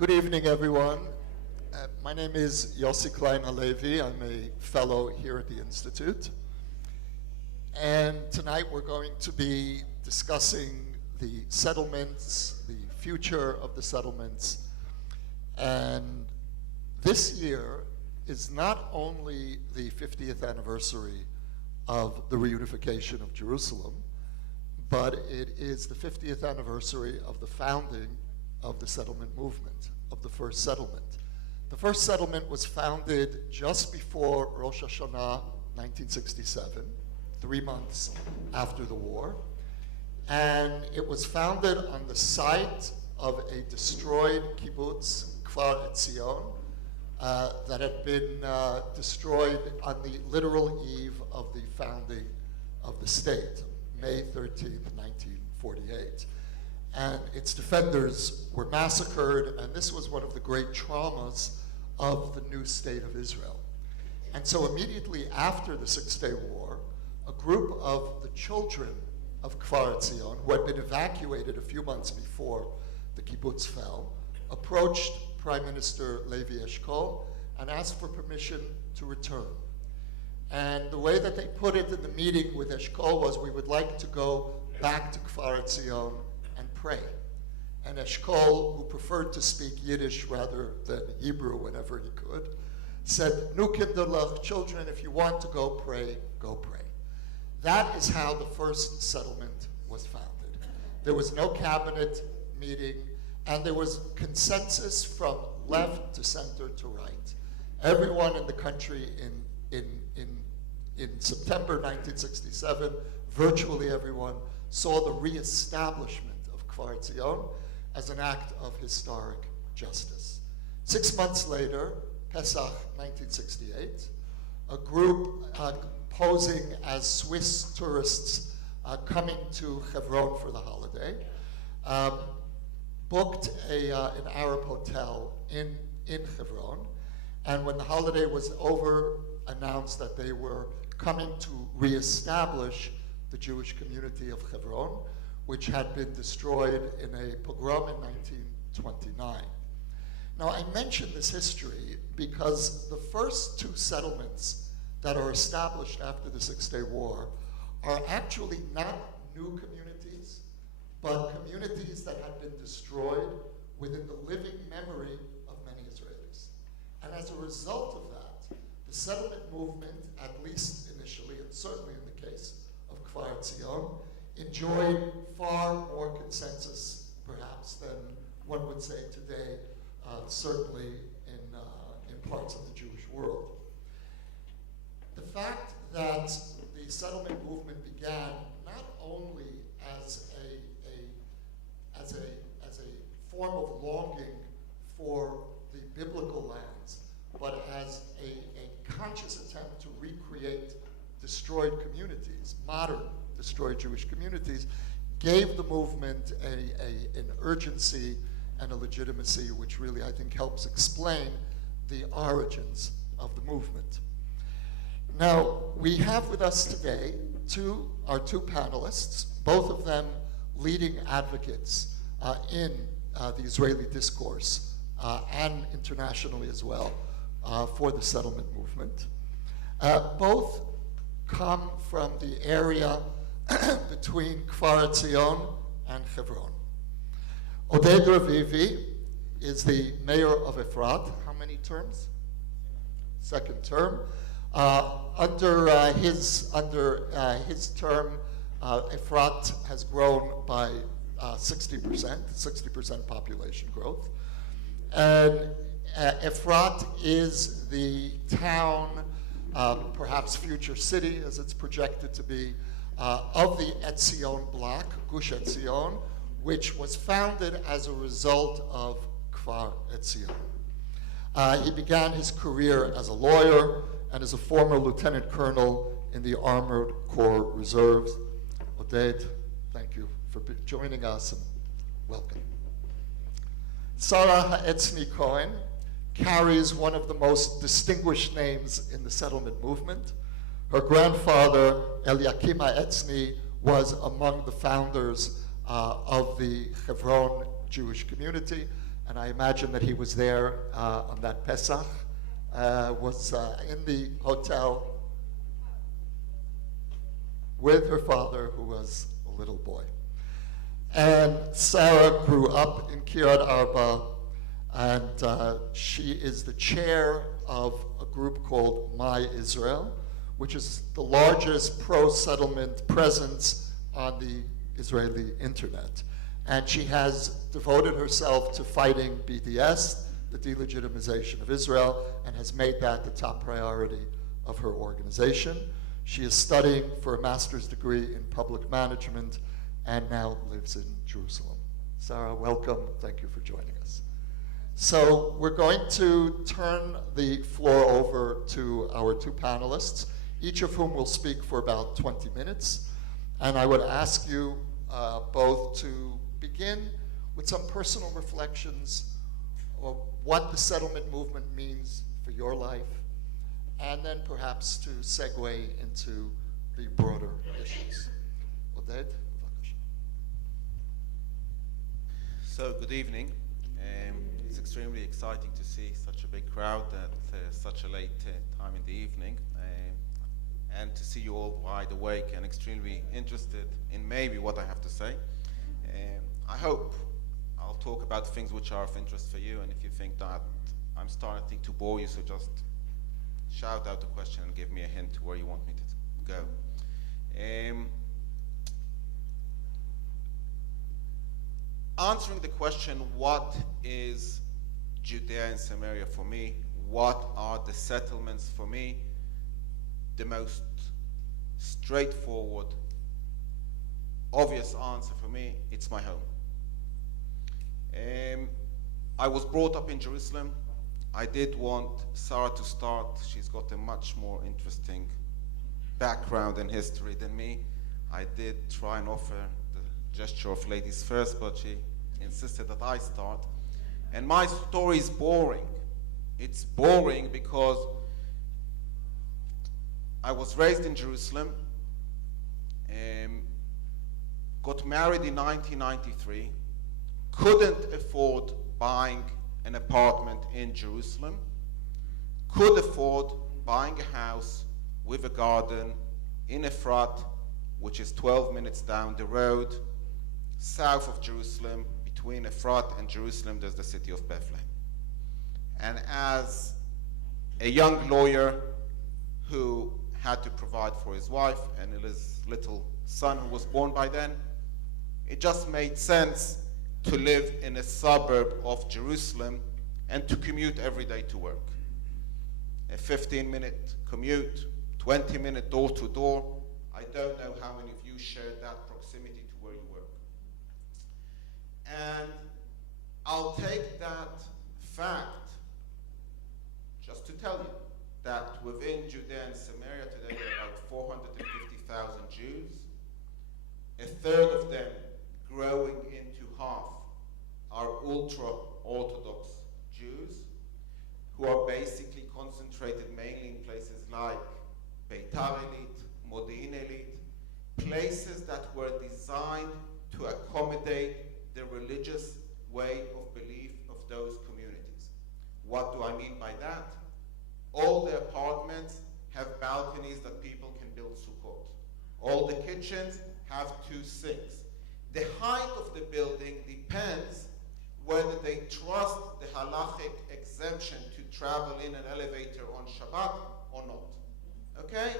Good evening, everyone. My name is Yossi Klein Halevi. I'm a fellow here at the Institute. And tonight we're going to be discussing the settlements, the future of the settlements. And this year is not only the 50th anniversary of the reunification of Jerusalem, but it is the 50th anniversary of the founding of the settlement movement, of the first settlement. The first settlement was founded just before Rosh Hashanah 1967, 3 months after the war. And it was founded on the site of a destroyed kibbutz, Kfar Etzion, that had been destroyed on the literal eve of the founding of the state, May 13th, 1948. And its defenders were massacred, and this was one of the great traumas of the new state of Israel. And so immediately after the Six-Day War, a group of the children of Kfar Etzion, who had been evacuated a few months before the kibbutz fell, approached Prime Minister Levi Eshkol and asked for permission to return. And the way that they put it in the meeting with Eshkol was, we would like to go back to Kfar Etzion and pray. And Eshkol, who preferred to speak Yiddish rather than Hebrew whenever he could, said, "Nu kinderlach, children, if you want to go pray, go pray." That is how the first settlement was founded. There was no cabinet meeting, and there was consensus from left to center to right. Everyone in the country in September 1967, virtually everyone, saw the reestablishment of Kfar Etzion as an act of historic justice. 6 months later, Pesach 1968, a group posing as Swiss tourists coming to Hebron for the holiday booked an Arab hotel in Hebron, and when the holiday was over, announced that they were coming to reestablish the Jewish community of Hebron, which had been destroyed in a pogrom in 1929. Now, I mention this history because the first two settlements that are established after the Six-Day War are actually not new communities, but communities that had been destroyed within the living memory of many Israelis. And as a result of that, the settlement movement, at least initially, and certainly in the case of Kfar Etzion, enjoyed far more consensus, perhaps, than one would say today, certainly in parts of the Jewish world. The fact that the settlement movement began not only as a form of longing for the biblical lands, but as a conscious attempt to recreate destroyed communities, modern destroyed Jewish communities, gave the movement an urgency and a legitimacy which really, I think, helps explain the origins of the movement. Now, we have with us today our two panelists, both of them leading advocates in the Israeli discourse and internationally as well for the settlement movement. Both come from the area between Kfar Etzion and Hebron. Oded Revivi is the mayor of Efrat. How many terms? Second term. Under his term, Efrat has grown by 60% population growth. And Efrat is the town, perhaps future city as it's projected to be, of the Etzion block, Gush Etzion, which was founded as a result of Kfar Etzion. He began his career as a lawyer and as a former lieutenant colonel in the Armored Corps Reserves. Oded, thank you for joining us and welcome. Sara Haetzni-Cohen carries one of the most distinguished names in the settlement movement. Her grandfather, Eliakim Haetzni, was among the founders of the Hebron Jewish community, and I imagine that he was there on that Pesach, was in the hotel with her father, who was a little boy. And Sara grew up in Kiryat Arba, and she is the chair of a group called My Israel, which is the largest pro-settlement presence on the Israeli internet. And she has devoted herself to fighting BDS, the delegitimization of Israel, and has made that the top priority of her organization. She is studying for a master's degree in public management and now lives in Jerusalem. Sara, welcome. Thank you for joining us. So we're going to turn the floor over to our two panelists, each of whom will speak for about 20 minutes. And I would ask you both to begin with some personal reflections of what the settlement movement means for your life, and then perhaps to segue into the broader issues. Oded? So, good evening. It's extremely exciting to see such a big crowd at such a late time in the evening, and to see you all wide awake and extremely interested in maybe what I have to say. I hope I'll talk about things which are of interest for you, and if you think that I'm starting to bore you, so just shout out the question and give me a hint to where you want me to go. Answering the question, what is Judea and Samaria for me? What are the settlements for me? The most straightforward, obvious answer for me, it's my home. I was brought up in Jerusalem. I did want Sara to start. She's got a much more interesting background and history than me. I did try and offer the gesture of ladies first, but she insisted that I start. And my story is boring. It's boring because I was raised in Jerusalem, got married in 1993, couldn't afford buying an apartment in Jerusalem, could afford buying a house with a garden in Efrat, which is 12 minutes down the road, south of Jerusalem. Between Efrat and Jerusalem, there's the city of Bethlehem. And as a young lawyer who had to provide for his wife and his little son who was born by then, it just made sense to live in a suburb of Jerusalem and to commute every day to work. A 15-minute commute, 20-minute door-to-door. I don't know how many of you shared that proximity to where you work. And I'll take that fact just to tell you that within Judea and Samaria today there are about 450,000 Jews. A third of them, growing into half, are ultra-Orthodox Jews who are basically concentrated mainly in places like Beitar Elite, Modi'in Elite, places that were designed to accommodate the religious way of belief of those communities. What do I mean by that? All the apartments have balconies that people can build sukkot. All the kitchens have 2 sinks. The height of the building depends whether they trust the halachic exemption to travel in an elevator on Shabbat or not. Okay?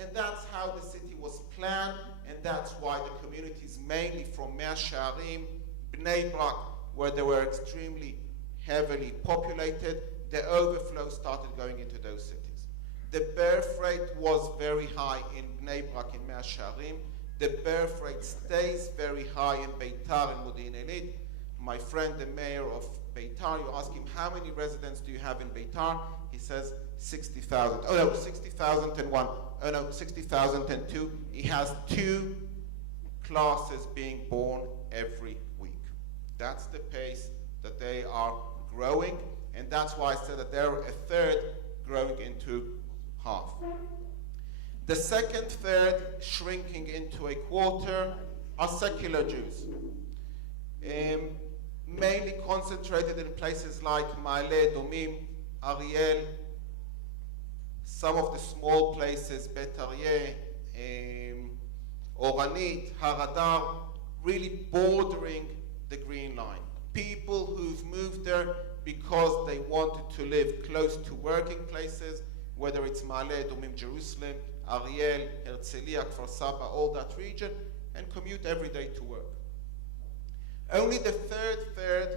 And that's how the city was planned, and that's why the communities mainly from Mea Shearim, Bnei Brak, where they were extremely heavily populated, the overflow started going into those cities. The birth rate was very high in Bnei Brak, in Mea Shearim. The birth rate stays very high in Beitar and Modi'in Elite. My friend, the mayor of Beitar, you ask him, how many residents do you have in Beitar? He says 60,000. Oh no, 60,001. Oh no, 60,002. He has 2 classes being born every week. That's the pace that they are growing, and that's why I said that they're a third growing into half. The second third, shrinking into a quarter, are secular Jews. mainly concentrated in places like Ma'ale Adumim, Ariel, some of the small places, Bet Aryeh, Oranit, Har Adar, really bordering the Green Line. People who've moved there because they wanted to live close to working places, whether it's Ma'ale Adumim, Jerusalem, Ariel, Herzliya, Kfar Saba, all that region, and commute every day to work. Only the third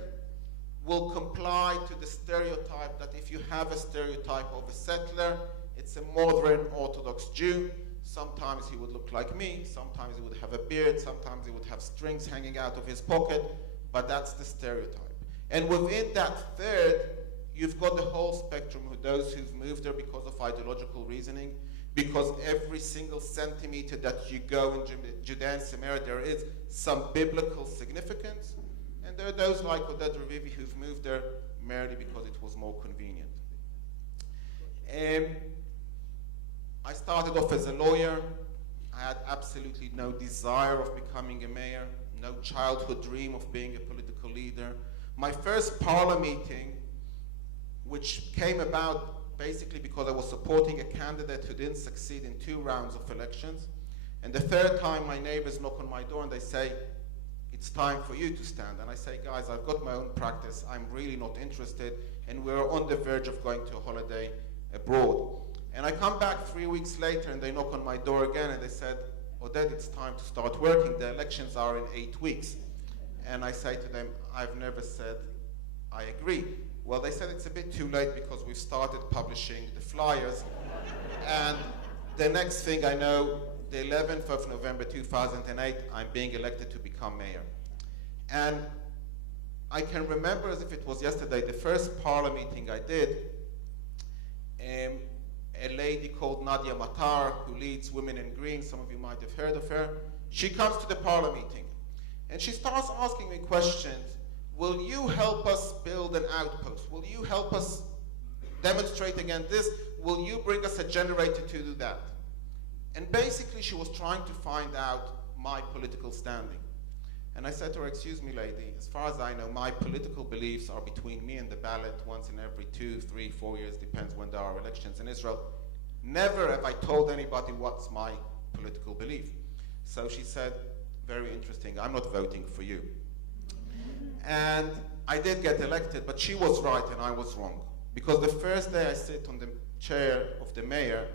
will comply to the stereotype that if you have a stereotype of a settler, it's a modern Orthodox Jew. Sometimes he would look like me, sometimes he would have a beard, sometimes he would have strings hanging out of his pocket, but that's the stereotype. And within that third, you've got the whole spectrum of those who've moved there because of ideological reasoning, because every single centimeter that you go in Judea and Samaria, there is some biblical significance. And there are those like Oded Revivi who've moved there merely because it was more convenient. I started off as a lawyer. I had absolutely no desire of becoming a mayor, no childhood dream of being a political leader. My first parlor meeting, which came about basically because I was supporting a candidate who didn't succeed in 2 rounds of elections. And the third time, my neighbors knock on my door and they say, it's time for you to stand. And I say, guys, I've got my own practice. I'm really not interested. And we're on the verge of going to a holiday abroad. And I come back 3 weeks later and they knock on my door again and they said, Oded, it's time to start working. The elections are in 8 weeks. And I say to them, I've never said I agree. Well, they said it's a bit too late because we've started publishing the flyers. And the next thing I know, the 11th of November 2008, I'm being elected to become mayor. And I can remember as if it was yesterday, the first parlor meeting I did, a lady called Nadia Matar, who leads Women in Green, some of you might have heard of her, she comes to the parlor meeting and she starts asking me questions. Will you help us build an outpost? Will you help us demonstrate against this? Will you bring us a generator to do that? And basically she was trying to find out my political standing. And I said to her, excuse me, lady, as far as I know, my political beliefs are between me and the ballot once in every 2, 3, 4 years, depends when there are elections in Israel. Never have I told anybody what's my political belief. So she said, very interesting, I'm not voting for you. And I did get elected, but she was right and I was wrong. Because the first day I sit on the chair of the mayor,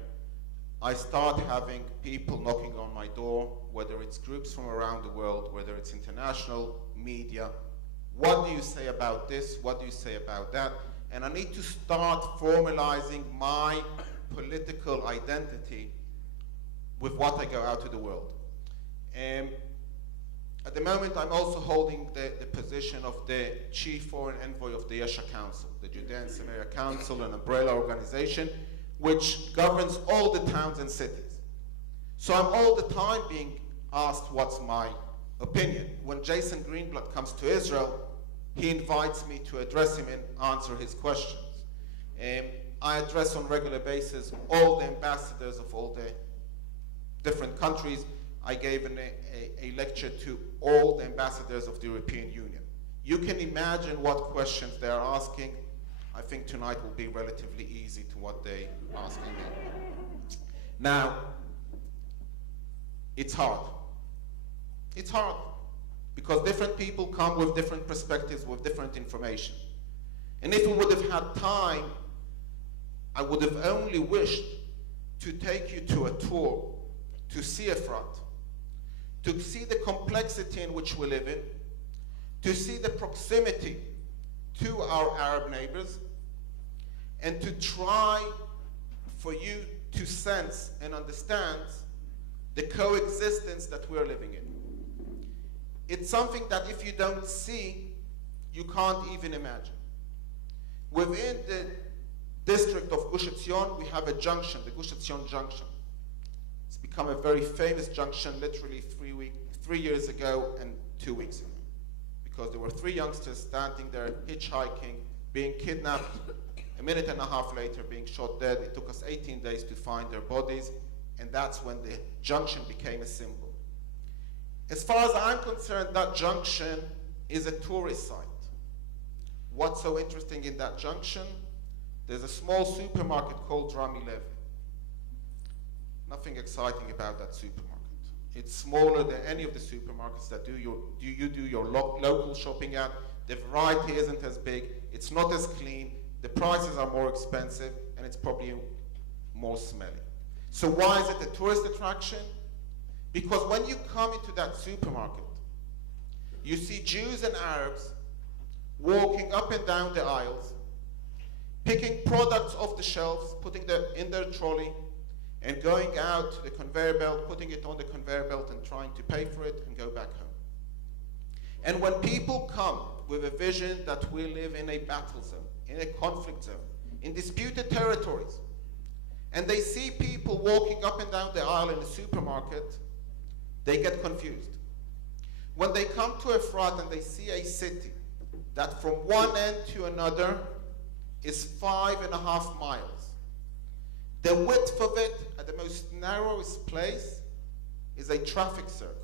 I start having people knocking on my door, whether it's groups from around the world, whether it's international media. What do you say about this? What do you say about that? And I need to start formalizing my political identity with what I go out to the world. At the moment, I'm also holding the position of the Chief Foreign Envoy of the Yesha Council, the Judea and Samaria Council, an umbrella organization which governs all the towns and cities. So I'm all the time being asked what's my opinion. When Jason Greenblatt comes to Israel, he invites me to address him and answer his questions. I address on a regular basis all the ambassadors of all the different countries. I gave a lecture to all the ambassadors of the European Union. You can imagine what questions they're asking. I think tonight will be relatively easy to what they're asking me. Now, it's hard. It's hard because different people come with different perspectives, with different information. And if we would have had time, I would have only wished to take you to a tour, to see Efrat, to see the complexity in which we live in, to see the proximity to our Arab neighbors, and to try for you to sense and understand the coexistence that we're living in. It's something that if you don't see, you can't even imagine. Within the district of Gush Etzion, we have a junction, the Gush Etzion Junction. It's become a very famous junction literally 3 years ago and 2 weeks ago. Because there were 3 youngsters standing there hitchhiking, being kidnapped, a minute and a half later being shot dead. It took us 18 days to find their bodies, and that's when the junction became a symbol. As far as I'm concerned, that junction is a tourist site. What's so interesting in that junction? There's a small supermarket called Rami Levi. Nothing exciting about that supermarket. It's smaller than any of the supermarkets that you do your local shopping at. The variety isn't as big. It's not as clean. The prices are more expensive, and it's probably more smelly. So why is it a tourist attraction? Because when you come into that supermarket, you see Jews and Arabs walking up and down the aisles, picking products off the shelves, putting them in their trolley, and going out to the conveyor belt, putting it on the conveyor belt and trying to pay for it and go back home. And when people come with a vision that we live in a battle zone, in a conflict zone, in disputed territories, and they see people walking up and down the aisle in a supermarket, they get confused. When they come to Efrat and they see a city that from one end to another is 5.5 miles, the width of it, at the most narrowest place, is a traffic circle.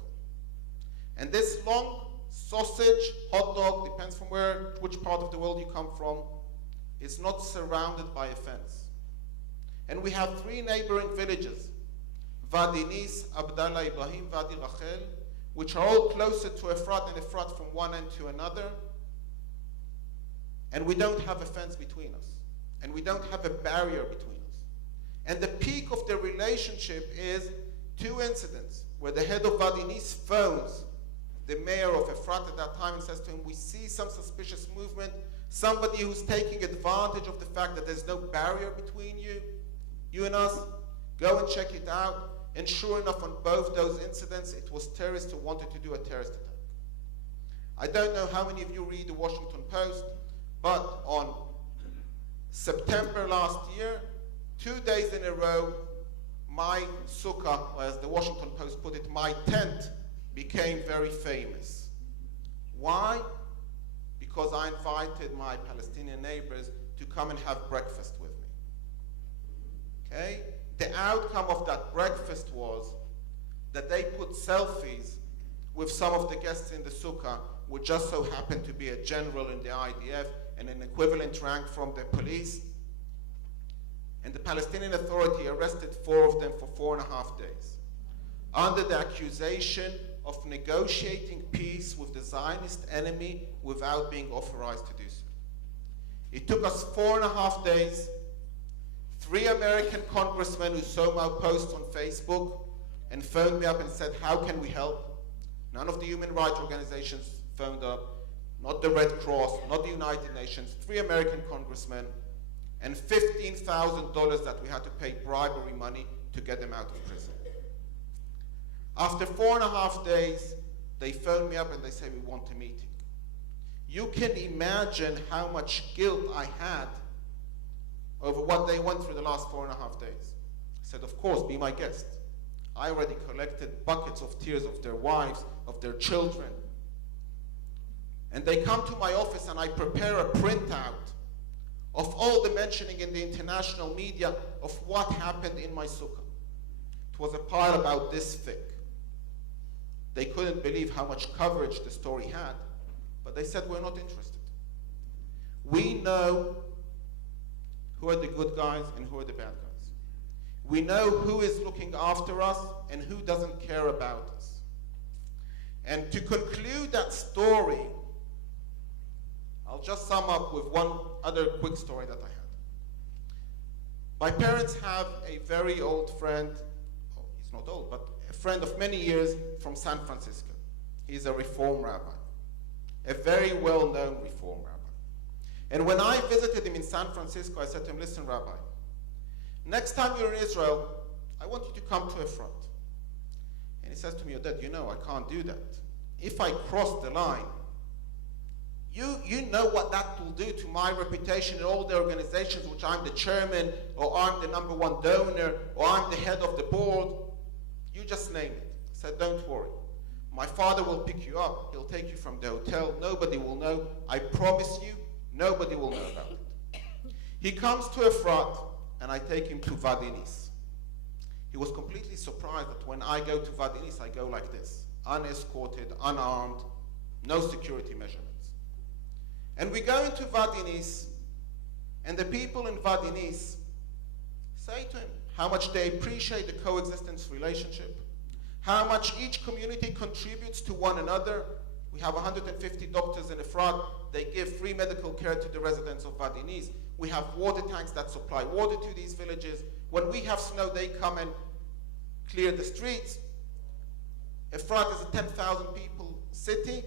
And this long sausage, hot dog, depends from which part of the world you come from, is not surrounded by a fence. And we have 3 neighboring villages, Wadi Nis, Abdallah, Ibrahim, Wadi Rachel, which are all closer to Efrat and Efrat from one end to another. And we don't have a fence between us. And we don't have a barrier between us. And the peak of the relationship is 2 incidents where the head of Wadi Nis phones the mayor of Efrat at that time and says to him, we see some suspicious movement, somebody who's taking advantage of the fact that there's no barrier between you and us, go and check it out. And sure enough, on both those incidents, it was terrorists who wanted to do a terrorist attack. I don't know how many of you read the Washington Post, but on September last year, 2 days in a row, my sukkah, or as the Washington Post put it, my tent became very famous. Why? Because I invited my Palestinian neighbors to come and have breakfast with me. Okay? The outcome of that breakfast was that they put selfies with some of the guests in the sukkah, which just so happened to be a general in the IDF and an equivalent rank from the police. And the Palestinian Authority arrested 4 of them for 4.5 days under the accusation of negotiating peace with the Zionist enemy without being authorized to do so. It took us 4.5 days. 3 American congressmen who saw my post on Facebook and phoned me up and said, how can we help? None of the human rights organizations phoned up, not the Red Cross, not the United Nations, 3 American congressmen, and $15,000 that we had to pay bribery money to get them out of prison. After 4.5 days, they phoned me up and they said, we want a meeting. You can imagine how much guilt I had over what they went through the last 4.5 days. I said, of course, be my guest. I already collected buckets of tears of their wives, of their children. And they come to my office and I prepare a printout of all the mentioning in the international media of what happened in my sukkah. It was a pile about this thick. They couldn't believe how much coverage the story had, but they said, we're not interested. We know who are the good guys and who are the bad guys. We know who is looking after us and who doesn't care about us. And to conclude that story, I'll just sum up with one other quick story that I had. My parents have a very old friend, oh, he's not old, but a friend of many years from San Francisco. He's a Reform rabbi, a very well-known Reform rabbi. And when I visited him in San Francisco, I said to him, listen, Rabbi, next time you're in Israel, I want you to come to Efrat. And he says to me, Oded, you know I can't do that. If I cross the line, you know what that will do to my reputation in all the organizations which I'm the chairman, or I'm the #1 donor, or I'm the head of the board. You just name it. I said, don't worry. My father will pick you up. He'll take you from the hotel. Nobody will know. I promise you, nobody will know about it. He comes to Efrat, and I take him to Wadi Nis. He was completely surprised that when I go to Wadi Nis, I go like this, unescorted, unarmed, no security measurements. And we go into Wadi Nis, and the people in Wadi Nis say to him how much they appreciate the coexistence relationship, how much each community contributes to one another. We have 150 doctors in Efrat. They give free medical care to the residents of Wadi Nis. We have water tanks that supply water to these villages. When we have snow, they come and clear the streets. Efrat is a 10,000 people city.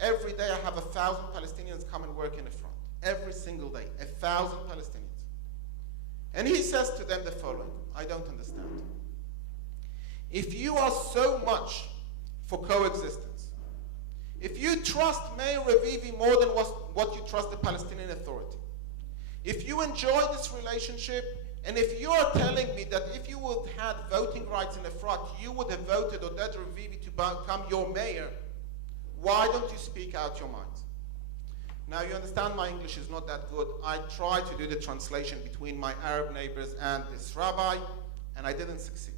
Every day I have 1,000 Palestinians come and work in Efrat. Every single day, 1,000 Palestinians. And he says to them the following: I don't understand. If you are so much for coexistence, if you trust Mayor Revivi more than what you trust the Palestinian Authority, if you enjoy this relationship, and if you are telling me that if you would have had voting rights in Efrat, you would have voted Oded Revivi to become your mayor, why don't you speak out your minds? Now, you understand my English is not that good. I tried to do the translation between my Arab neighbors and this rabbi, and I didn't succeed.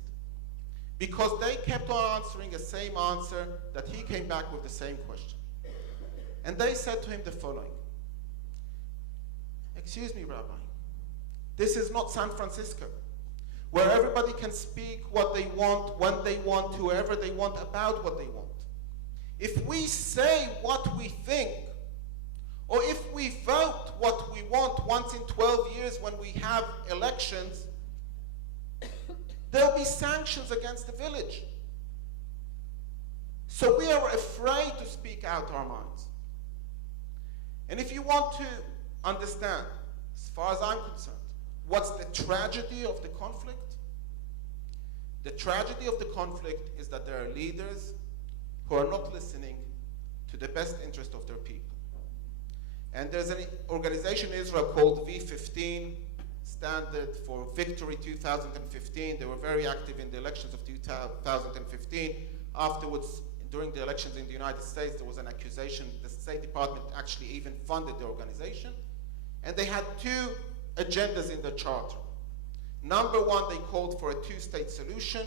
Because they kept on answering the same answer that he came back with the same question. And they said to him the following: excuse me, Rabbi, this is not San Francisco, where everybody can speak what they want, when they want, whoever they want, about what they want. If we say what we think, or if we vote what we want once in 12 years when we have elections, there'll be sanctions against the village. So we are afraid to speak out our minds. And if you want to understand, as far as I'm concerned, what's the tragedy of the conflict? The tragedy of the conflict is that there are leaders who are not listening to the best interest of their people. And there's an organization in Israel called V15, Standard for Victory 2015. They were very active in the elections of 2015. Afterwards, during the elections in the United States, there was an accusation the State Department actually even funded the organization. And they had two agendas in the charter. Number one, they called for a two-state solution.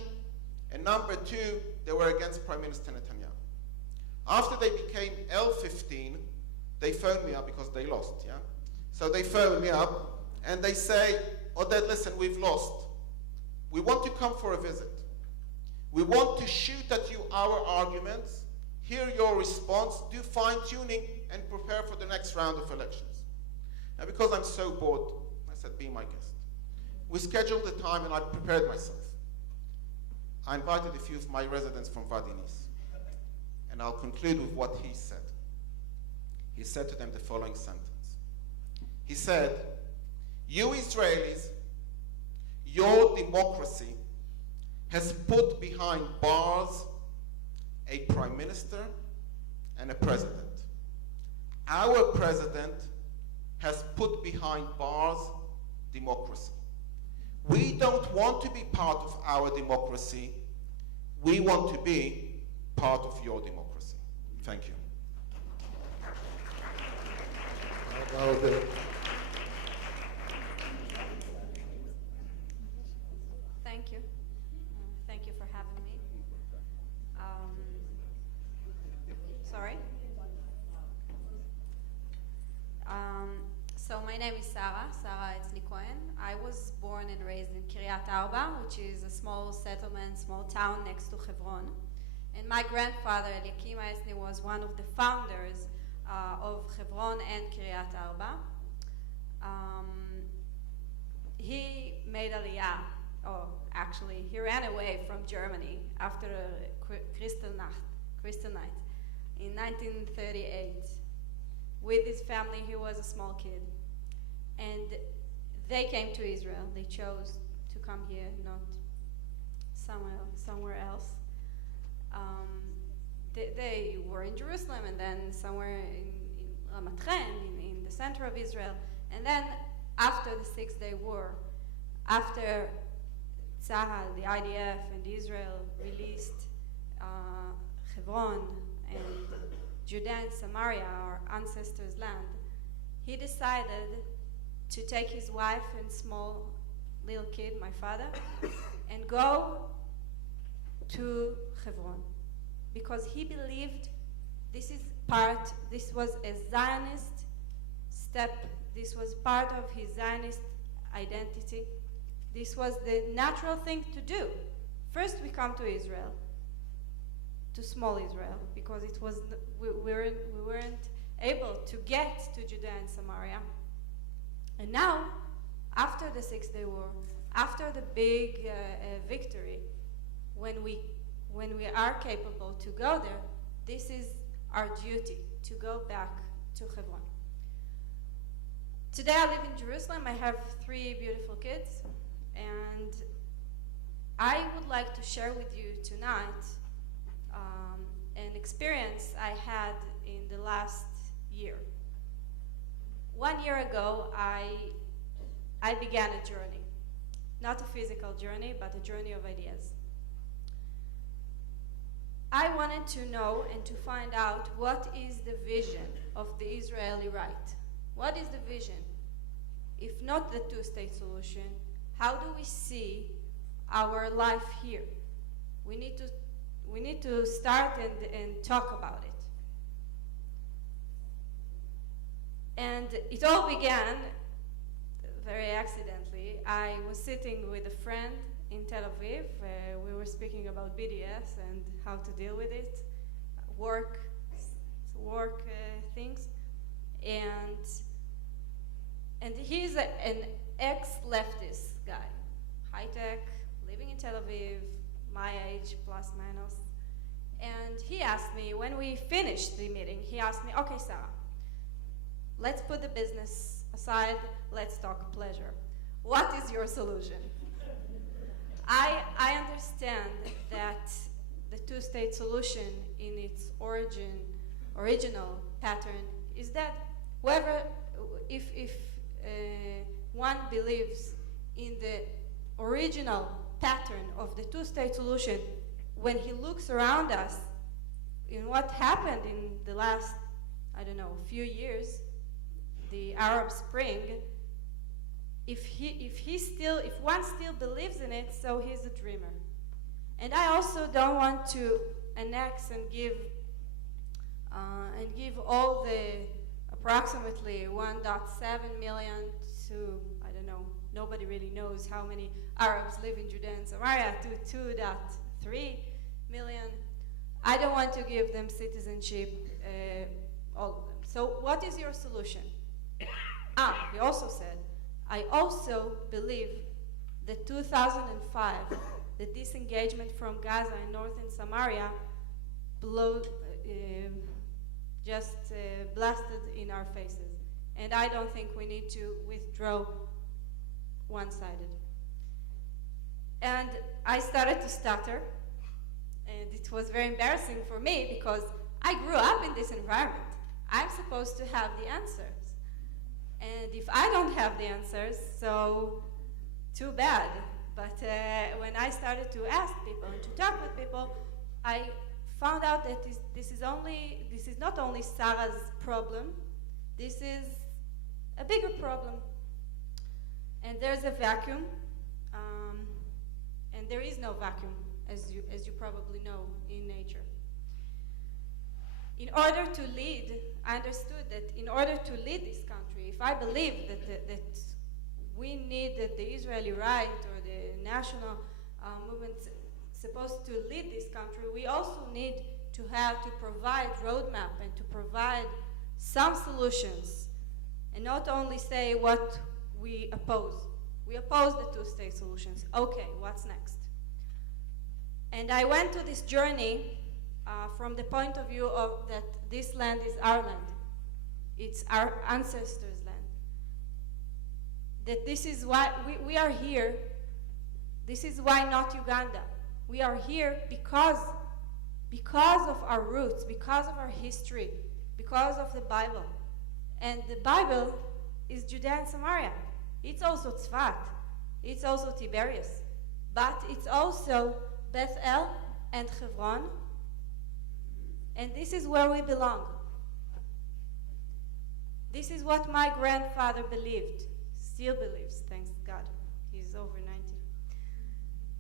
And number two, they were against Prime Minister Netanyahu. After they became L15, they phoned me up because they lost, yeah? So they phoned me up and they say, Oded, listen, we've lost. We want to come for a visit. We want to shoot at you our arguments, hear your response, do fine-tuning, and prepare for the next round of elections. Now, because I'm so bored, I said, be my guest. We scheduled the time and I prepared myself. I invited a few of my residents from Wadi Nis. And I'll conclude with what he said. He said to them the following sentence. He said, you Israelis, your democracy has put behind bars a prime minister and a president. Our president has put behind bars democracy. We don't want to be part of our democracy. We want to be part of your democracy. Thank you. Thank you. Thank you for having me. Sorry? So my name is Sara Haetzni-Cohen. I was born and raised in Kiryat Arba, which is a small settlement, small town next to Hebron. And my grandfather, Yossi Klein Halevi, was one of the founders of Hebron and Kiryat Arba. He made Aliyah, actually, he ran away from Germany after Kristallnacht in 1938. With his family, he was a small kid. And they came to Israel. They chose to come here, not somewhere else. They were in Jerusalem and then somewhere in Ramat Gan, in the center of Israel. And then after the 6-day war, after Tzahal, the IDF, and Israel released Hebron and Judea and Samaria, our ancestors' land, he decided to take his wife and small little kid, my father, and go to Hebron, because he believed this was a Zionist step. This was part of his Zionist identity. This was the natural thing to do. First, we come to Israel, to small Israel, because it was we weren't able to get to Judea and Samaria. And now, after the 6-day war, after the big victory, when we are capable to go there, this is our duty, to go back to Hebron. Today I live in Jerusalem. I have 3 beautiful kids, and I would like to share with you tonight an experience I had in the last year. 1 year ago, I began a journey. Not a physical journey, but a journey of ideas. I wanted to know and to find out what is the vision of the Israeli right. What is the vision? If not the two-state solution, how do we see our life here? We need to start and talk about it. And it all began very accidentally. I was sitting with a friend in Tel Aviv. We were speaking about BDS and how to deal with it, work things, and he's an ex-leftist guy, high tech, living in Tel Aviv, my age plus minus. And he asked me, when we finished the meeting, he asked me, okay, Sarah, let's put the business aside, let's talk pleasure. What is your solution? I understand that the two-state solution in its original pattern is that if one believes in the original pattern of the two-state solution, when he looks around us in what happened in the last, few years, the Arab Spring, if one still believes in it, so he's a dreamer. And I also don't want to annex and give all the approximately 1.7 million to, nobody really knows how many Arabs live in Judea and Samaria, to 2.3 million. I don't want to give them citizenship, all of them. So what is your solution? He also said, I also believe that 2005, the disengagement from Gaza and northern Samaria blasted in our faces. And I don't think we need to withdraw one-sided. And I started to stutter, and it was very embarrassing for me because I grew up in this environment. I'm supposed to have the answers. And if I don't have the answers, so too bad. But when I started to ask people and to talk with people, I found out that this is not only Sarah's problem, this is a bigger problem. And there's a vacuum, and there is no vacuum, as you probably know, in nature. In order to lead, I understood that in order to lead this country, if I believe that we need that the Israeli right or the national movement supposed to lead this country, we also need to provide roadmap and to provide some solutions, and not only say what we oppose. We oppose the two-state solutions. Okay, what's next? And I went to this journey from the point of view of that this land is our land. It's our ancestors' land. That this is why we are here. This is why not Uganda. We are here because of our roots, because of our history, because of the Bible. And the Bible is Judea and Samaria. It's also Tzfat. It's also Tiberias. But it's also Bethel and Hebron. And this is where we belong. This is what my grandfather believed, still believes, thanks God. He's over 90.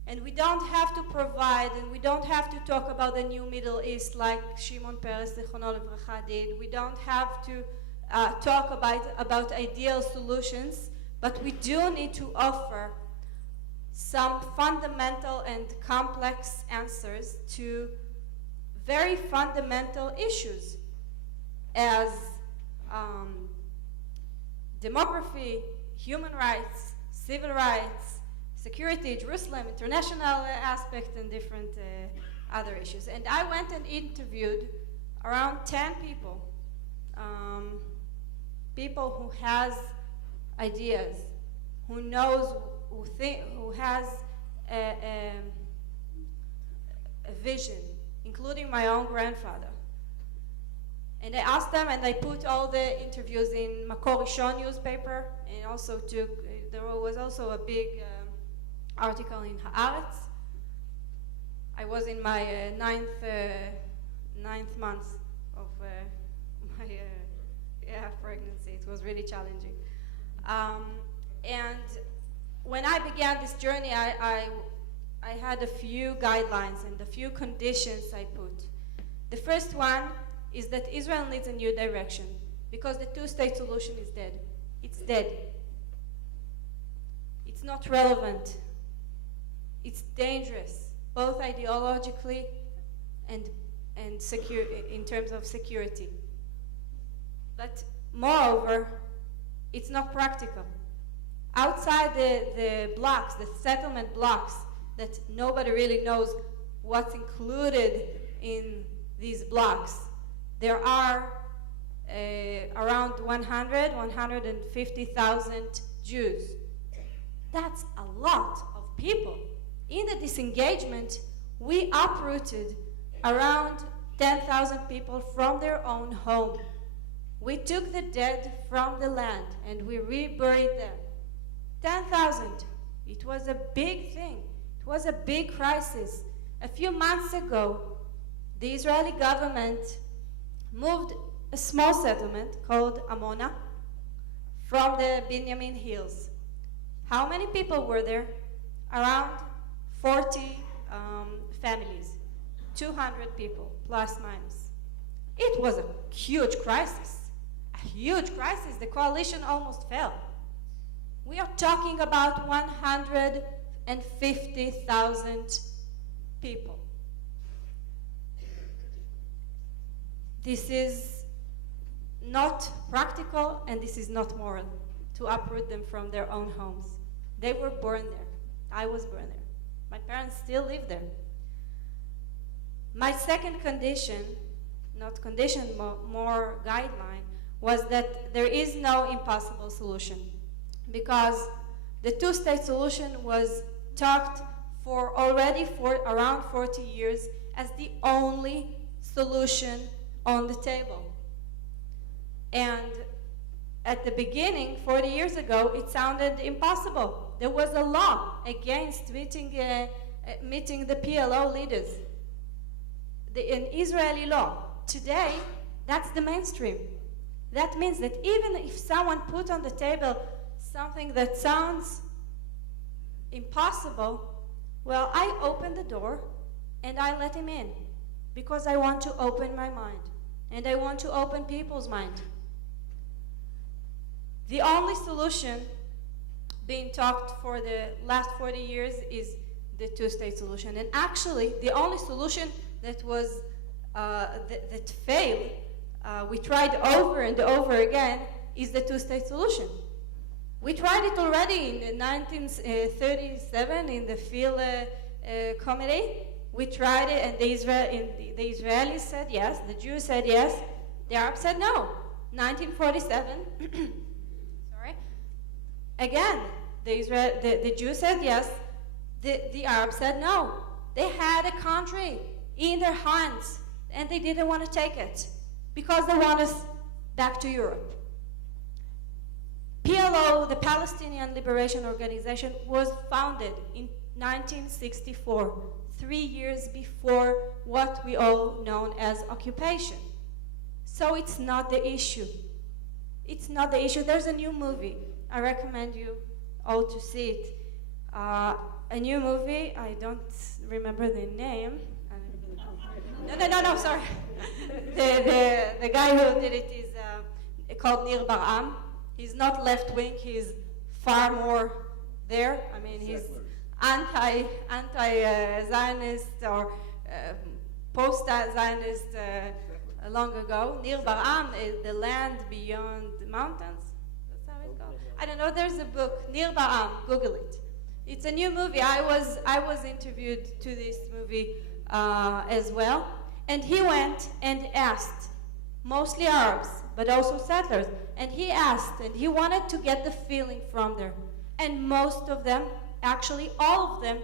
And we don't have to provide, and we don't have to talk about the new Middle East like Shimon Peres Zichrono Livracha did. We don't have to talk about ideal solutions, but we do need to offer some fundamental and complex answers to very fundamental issues as demography, human rights, civil rights, security, Jerusalem, international aspect, and different other issues. And I went and interviewed around 10 people, people who has ideas, who knows, who has a vision, including my own grandfather. And I asked them, and I put all the interviews in Makor Rishon newspaper, and also there was also a big article in Haaretz. I was in my ninth month of my pregnancy. It was really challenging. And when I began this journey, I had a few guidelines and a few conditions I put. The first one is that Israel needs a new direction because the two-state solution is dead. It's dead. It's not relevant. It's dangerous, both ideologically and secure in terms of security. But moreover, it's not practical. Outside the blocks, the settlement blocks, that nobody really knows what's included in these blocks, there are around 150,000 Jews. That's a lot of people. In the disengagement, we uprooted around 10,000 people from their own home. We took the dead from the land and we reburied them. 10,000. It was a big thing. It was a big crisis. A few months ago, the Israeli government moved a small settlement called Amona from the Benjamin Hills. How many people were there? Around 40 families, 200 people, plus minus. It was a huge crisis. A huge crisis. The coalition almost fell. We are talking about 150,000 people. This is not practical and this is not moral to uproot them from their own homes. They were born there. I was born there. My parents still live there. My second condition, not condition, more guideline, was that there is no impossible solution, because the two-state solution was talked for already for around 40 years as the only solution on the table. And at the beginning, 40 years ago, it sounded impossible. There was a law against meeting the PLO leaders, an Israeli law. Today, that's the mainstream. That means that even if someone put on the table something that sounds impossible, well, I open the door and I let him in because I want to open my mind and I want to open people's mind. The only solution being talked for the last 40 years is the two-state solution. And actually, the only solution that was that failed, we tried over and over again, is the two-state solution. We tried it already in 1937 in the Field Committee. We tried it, and the Israelis said yes, the Jews said yes, the Arabs said no. 1947, sorry. Again, the Jews said yes, the Arabs said no. They had a country in their hands, and they didn't want to take it because they want us back to Europe. PLO, the Palestinian Liberation Organization, was founded in 1964, 3 years before what we all know as occupation. So it's not the issue. It's not the issue. There's a new movie. I recommend you all to see it. A new movie, I don't remember the name. No, sorry. The guy who did it is called Nir Bar'am. He's not left-wing, he's far more there. I mean, he's anti-Zionist or post-Zionist long ago. Nir Bar'am is the land beyond the mountains. That's how it's called. I don't know, there's a book, Nir Bar'am, Google it. It's a new movie. I was interviewed to this movie as well. And he went and asked, mostly Arabs, but also settlers, and he asked, and he wanted to get the feeling from them. And most of them, actually all of them,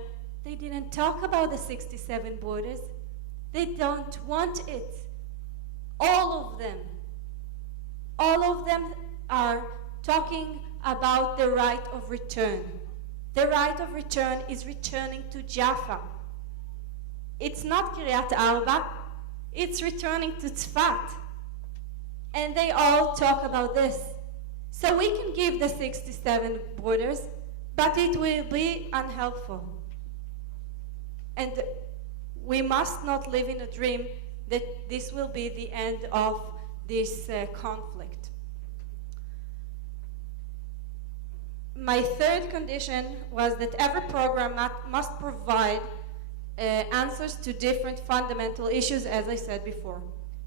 they didn't talk about the 67 borders. They don't want it. All of them are talking about the right of return. The right of return is returning to Jaffa. It's not Kiryat Arba, it's returning to Tzfat. And they all talk about this. So we can give the 67 borders, but it will be unhelpful. And we must not live in a dream that this will be the end of this conflict. My third condition was that every program must provide answers to different fundamental issues, as I said before.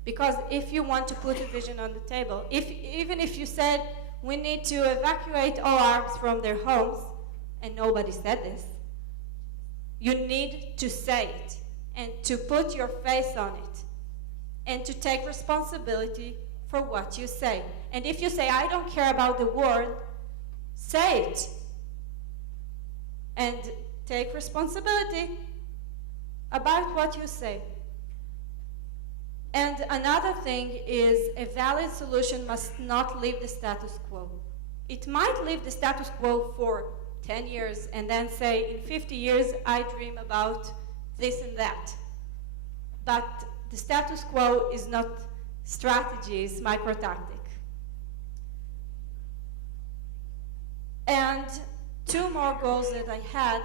Because if you want to put a vision on the table, even if you said we need to evacuate all Arabs from their homes, and nobody said this, you need to say it and to put your face on it and to take responsibility for what you say. And if you say, I don't care about the world, say it and take responsibility about what you say. And another thing is a valid solution must not leave the status quo. It might leave the status quo for 10 years and then say, in 50 years, I dream about this and that. But the status quo is not strategy, it's micro-tactic. And two more goals that I had,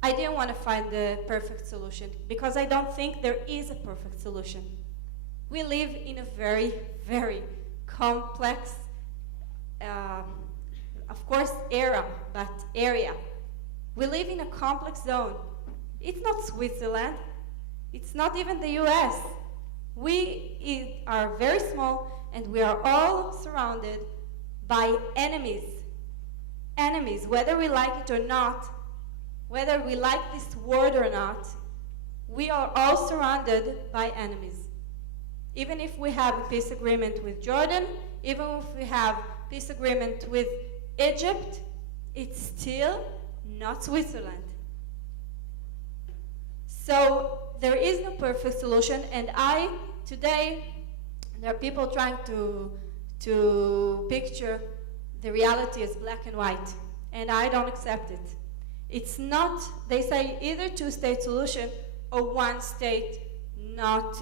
I didn't want to find the perfect solution because I don't think there is a perfect solution. We live in a very, very complex, of course, area. We live in a complex zone. It's not Switzerland. It's not even the US. We are very small and we are all surrounded by enemies. Enemies, whether we like it or not, whether we like this word or not, we are all surrounded by enemies. Even if we have a peace agreement with Jordan, even if we have peace agreement with Egypt, it's still not Switzerland. So there is no perfect solution, and today, there are people trying to picture the reality as black and white, and I don't accept it. It's not, they say either two-state solution or one state, not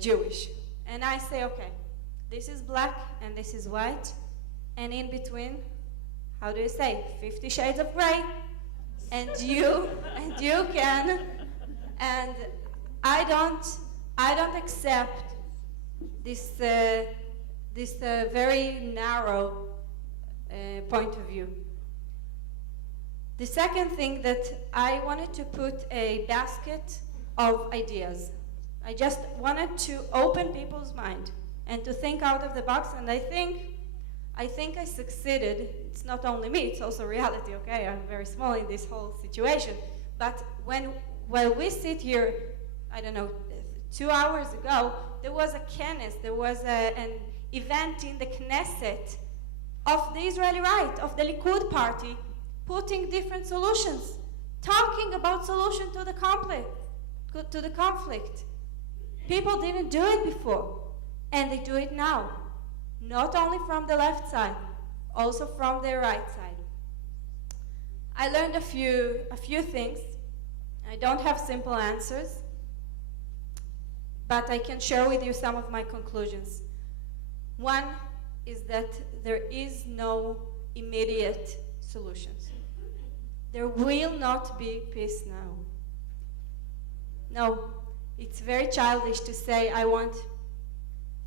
Jewish. And I say, okay, this is black and this is white, and in between, how do you say, 50 shades of gray, and you can, and I don't accept this very narrow point of view. The second thing that I wanted to put a basket of ideas. I just wanted to open people's mind and to think out of the box, and I think I succeeded. It's not only me, it's also reality, okay? I'm very small in this whole situation. But while we sit here, I don't know, 2 hours ago, there was a kenes, there was an event in the Knesset of the Israeli right, of the Likud party, putting different solutions, talking about solution to the conflict. People didn't do it before, and they do it now. Not only from the left side, also from the right side. I learned a few things. I don't have simple answers, but I can share with you some of my conclusions. One is that there is no immediate solutions. There will not be peace now. No, it's very childish to say, I want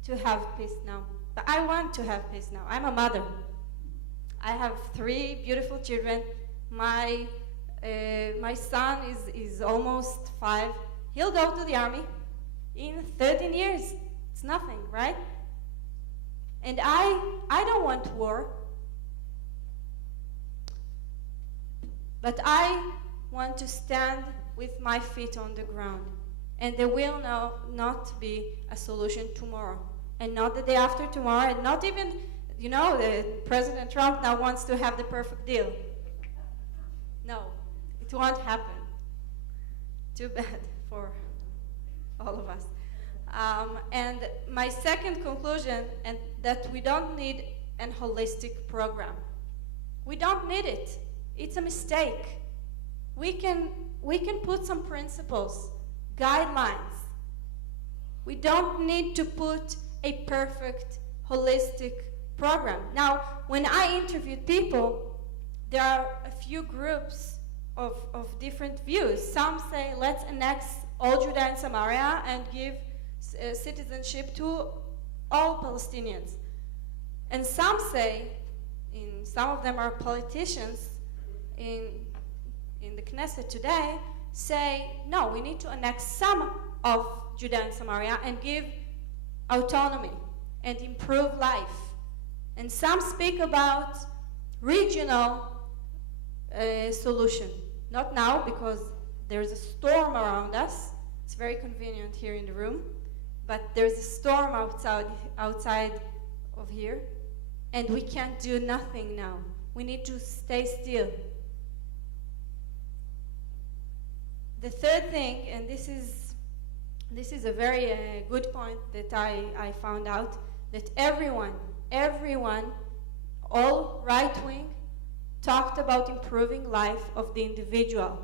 to have peace now. But I want to have peace now. I'm a mother. I have 3 beautiful children. My son is almost 5. He'll go to the army in 13 years. It's nothing, right? And I don't want war. But I want to stand with my feet on the ground. And there will not be a solution tomorrow. And not the day after tomorrow, and not even, President Trump now wants to have the perfect deal. No, it won't happen. Too bad for all of us. And my second conclusion, and that we don't need an holistic program. We don't need it. It's a mistake. We can put some principles, guidelines. We don't need to put a perfect, holistic program. Now, when I interviewed people, there are a few groups of different views. Some say, let's annex all Judea and Samaria and give citizenship to all Palestinians. And some say, some of them are politicians in the Knesset today, say, no, we need to annex some of Judea and Samaria and give autonomy and improve life. And some speak about regional solution. Not now, because there's a storm around us. It's very convenient here in the room, but there's a storm outside of here, and we can't do nothing now. We need to stay still. The third thing, and this is a very good point that I found out, that everyone, all right-wing, talked about improving life of the individual.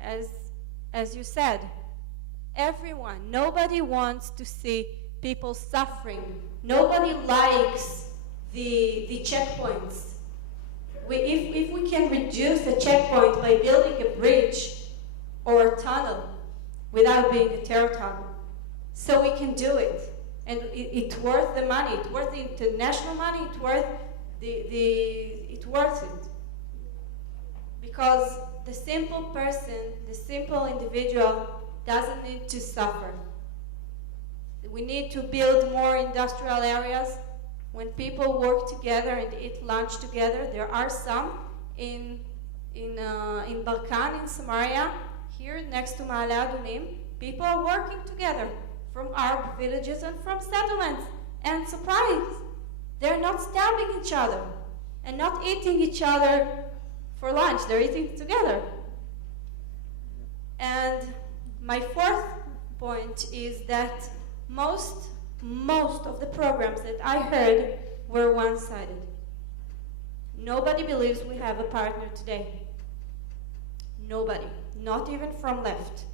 As you said, everyone, nobody wants to see people suffering. Nobody likes the checkpoints. If we can reduce a checkpoint by building a bridge or a tunnel without being a terror tunnel, so we can do it. And it's worth the money, it's worth the international money, it's worth it's worth it. Because the simple person, the simple individual doesn't need to suffer. We need to build more industrial areas. When people work together and eat lunch together, there are some in Barkan, in Samaria, here next to Ma'ale Adumim, people are working together from Arab villages and from settlements. And surprise, they're not stabbing each other and not eating each other for lunch. They're eating together. And my fourth point is that most of the programs that I heard were one-sided. Nobody believes we have a partner today. Nobody, not even from left.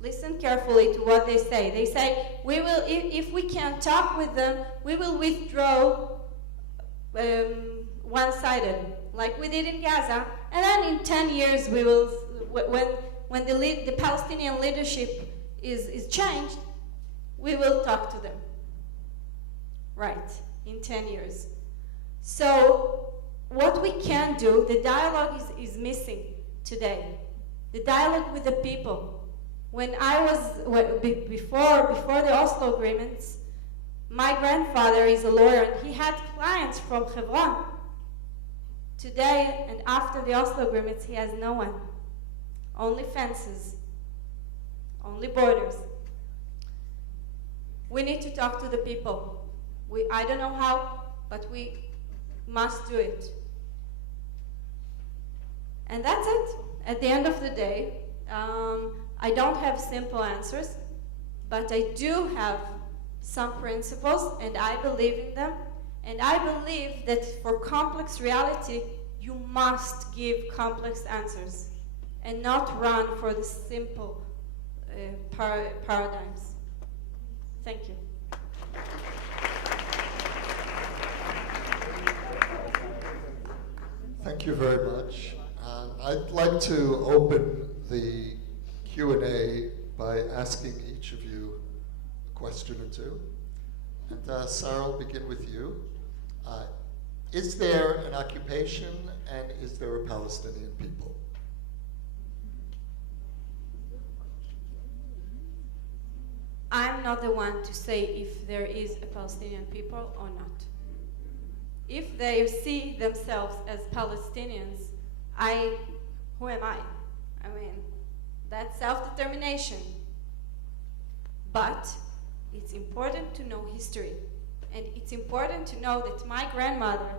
Listen carefully to what they say. They say, we will, if we can't talk with them, we will withdraw one-sided, like we did in Gaza, and then in 10 years we will, when the Palestinian leadership is changed, we will talk to them. Right, in 10 years. So what we can do, the dialogue is missing today. The dialogue with the people. When I was, before the Oslo agreements, my grandfather is a lawyer and he had clients from Hebron. Today and after the Oslo agreements, he has no one. Only fences, only borders. We need to talk to the people. I don't know how, but we must do it. And that's it. At the end of the day, I don't have simple answers, but I do have some principles, and I believe in them. And I believe that for complex reality, you must give complex answers and not run for the simple paradigms. Thank you. Thank you very much. I'd like to open the Q&A by asking each of you a question or two. And Sara, I'll begin with you. Is there an occupation and is there a Palestinian people? I'm not the one to say if there is a Palestinian people or not. If they see themselves as Palestinians, who am I? I mean, that's self-determination. But it's important to know history. And it's important to know that my grandmother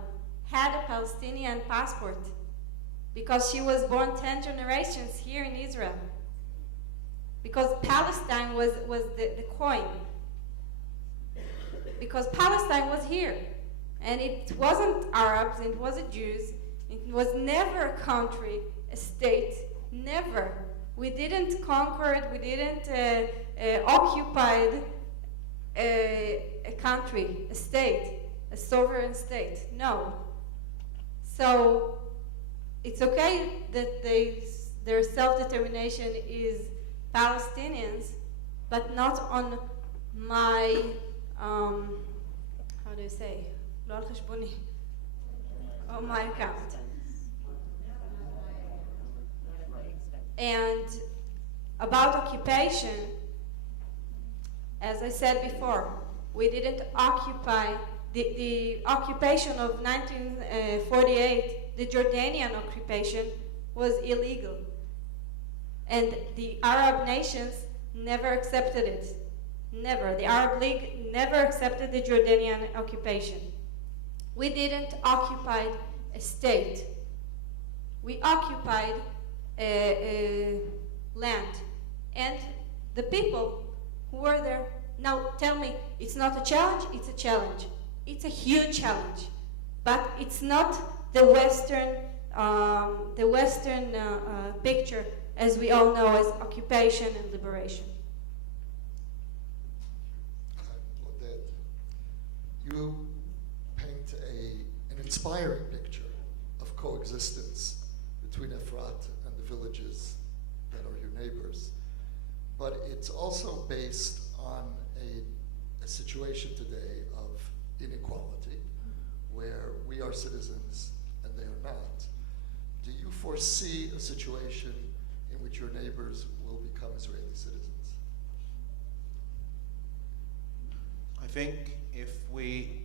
had a Palestinian passport because she was born 10 generations here in Israel. Because Palestine was the coin. Because Palestine was here. And it wasn't Arabs, it wasn't Jews. It was never a country, a state, never. We didn't conquer it, we didn't occupy a country, a state, a sovereign state. No. So it's okay that their self-determination is Palestinians, but not on my, how do you say? לא על חשבוני. On my account. And about occupation, as I said before, we didn't occupy the occupation of 1948, the Jordanian occupation was illegal. And the Arab nations never accepted it. Never. The Arab League never accepted the Jordanian occupation. We didn't occupy a state. We occupied land. And the people who were there, now tell me, it's not a challenge? It's a challenge. It's a huge challenge. But it's not the Western picture, as we all know, as occupation and liberation. Oded, you paint an inspiring picture of coexistence between Efrat and the villages that are your neighbors. But it's also based on a situation today of inequality, where we are citizens and they are not. Do you foresee a situation in which your neighbors will become Israeli citizens? I think if we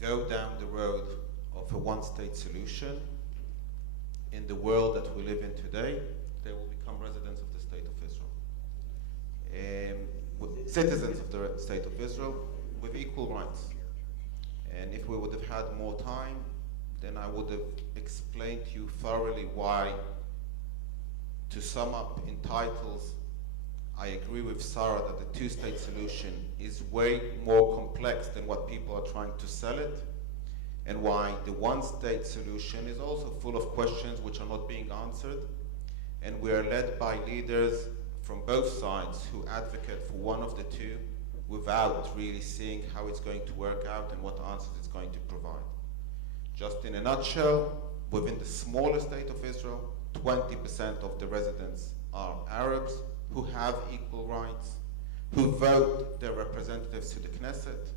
go down the road of a one-state solution, in the world that we live in today, they will become residents of the State of Israel. Citizens of the State of Israel with equal rights. And if we would have had more time, then I would have explained to you thoroughly why, to sum up in titles, I agree with Sara that the two-state solution is way more complex than what people are trying to sell it, and why the one-state solution is also full of questions which are not being answered, and we are led by leaders from both sides who advocate for one of the two without really seeing how it's going to work out and what answers it's going to provide. Just in a nutshell, within the smaller state of Israel, 20% of the residents are Arabs who have equal rights, who vote their representatives to the Knesset.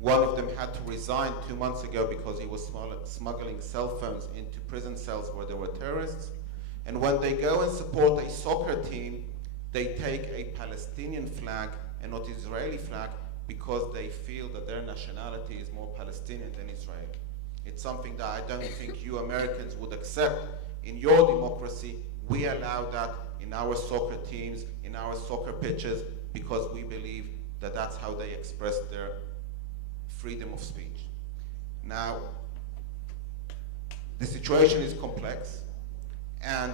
One of them had to resign 2 months ago because he was smuggling cell phones into prison cells where there were terrorists. And when they go and support a soccer team, they take a Palestinian flag and not Israeli flag because they feel that their nationality is more Palestinian than Israeli. It's something that I don't think you Americans would accept. In your democracy, we allow that in our soccer teams, in our soccer pitches, because we believe that that's how they express their freedom of speech. Now, the situation is complex, and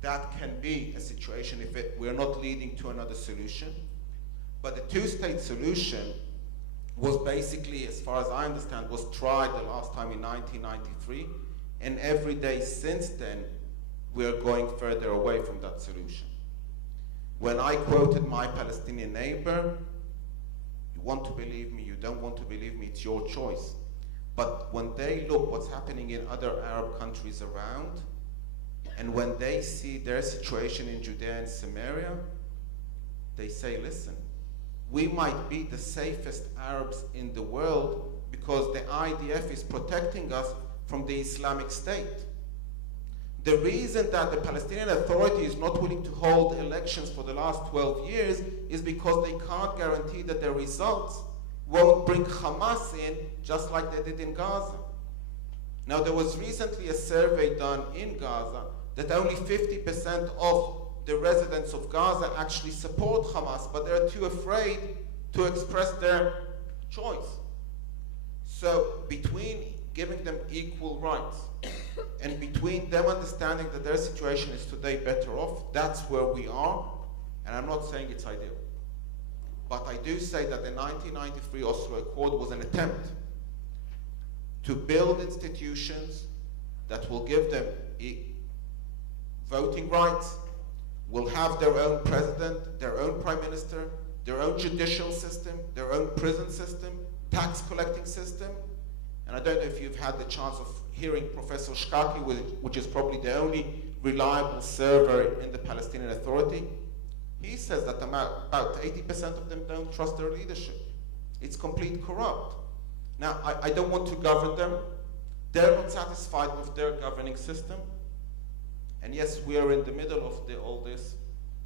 that can be a situation if we're not leading to another solution. But the two-state solution was basically, as far as I understand, was tried the last time in 1993, and every day since then, we are going further away from that solution. When I quoted my Palestinian neighbor, you want to believe me, you don't want to believe me, it's your choice. But when they look what's happening in other Arab countries around, and when they see their situation in Judea and Samaria, they say, listen, we might be the safest Arabs in the world because the IDF is protecting us from the Islamic State. The reason that the Palestinian Authority is not willing to hold elections for the last 12 years is because they can't guarantee that their results won't bring Hamas in just like they did in Gaza. Now, there was recently a survey done in Gaza that only 50% of the residents of Gaza actually support Hamas, but they're too afraid to express their choice. So between giving them equal rights and between them understanding that their situation is today better off, that's where we are. And I'm not saying it's ideal. But I do say that the 1993 Oslo Accord was an attempt to build institutions that will give them voting rights, will have their own president, their own prime minister, their own judicial system, their own prison system, tax collecting system. And I don't know if you've had the chance of hearing Professor Shkaki, which is probably the only reliable server in the Palestinian Authority. He says that about 80% of them don't trust their leadership. It's complete corrupt. Now, I don't want to govern them. They're not satisfied with their governing system. And yes, we are in the middle of all this,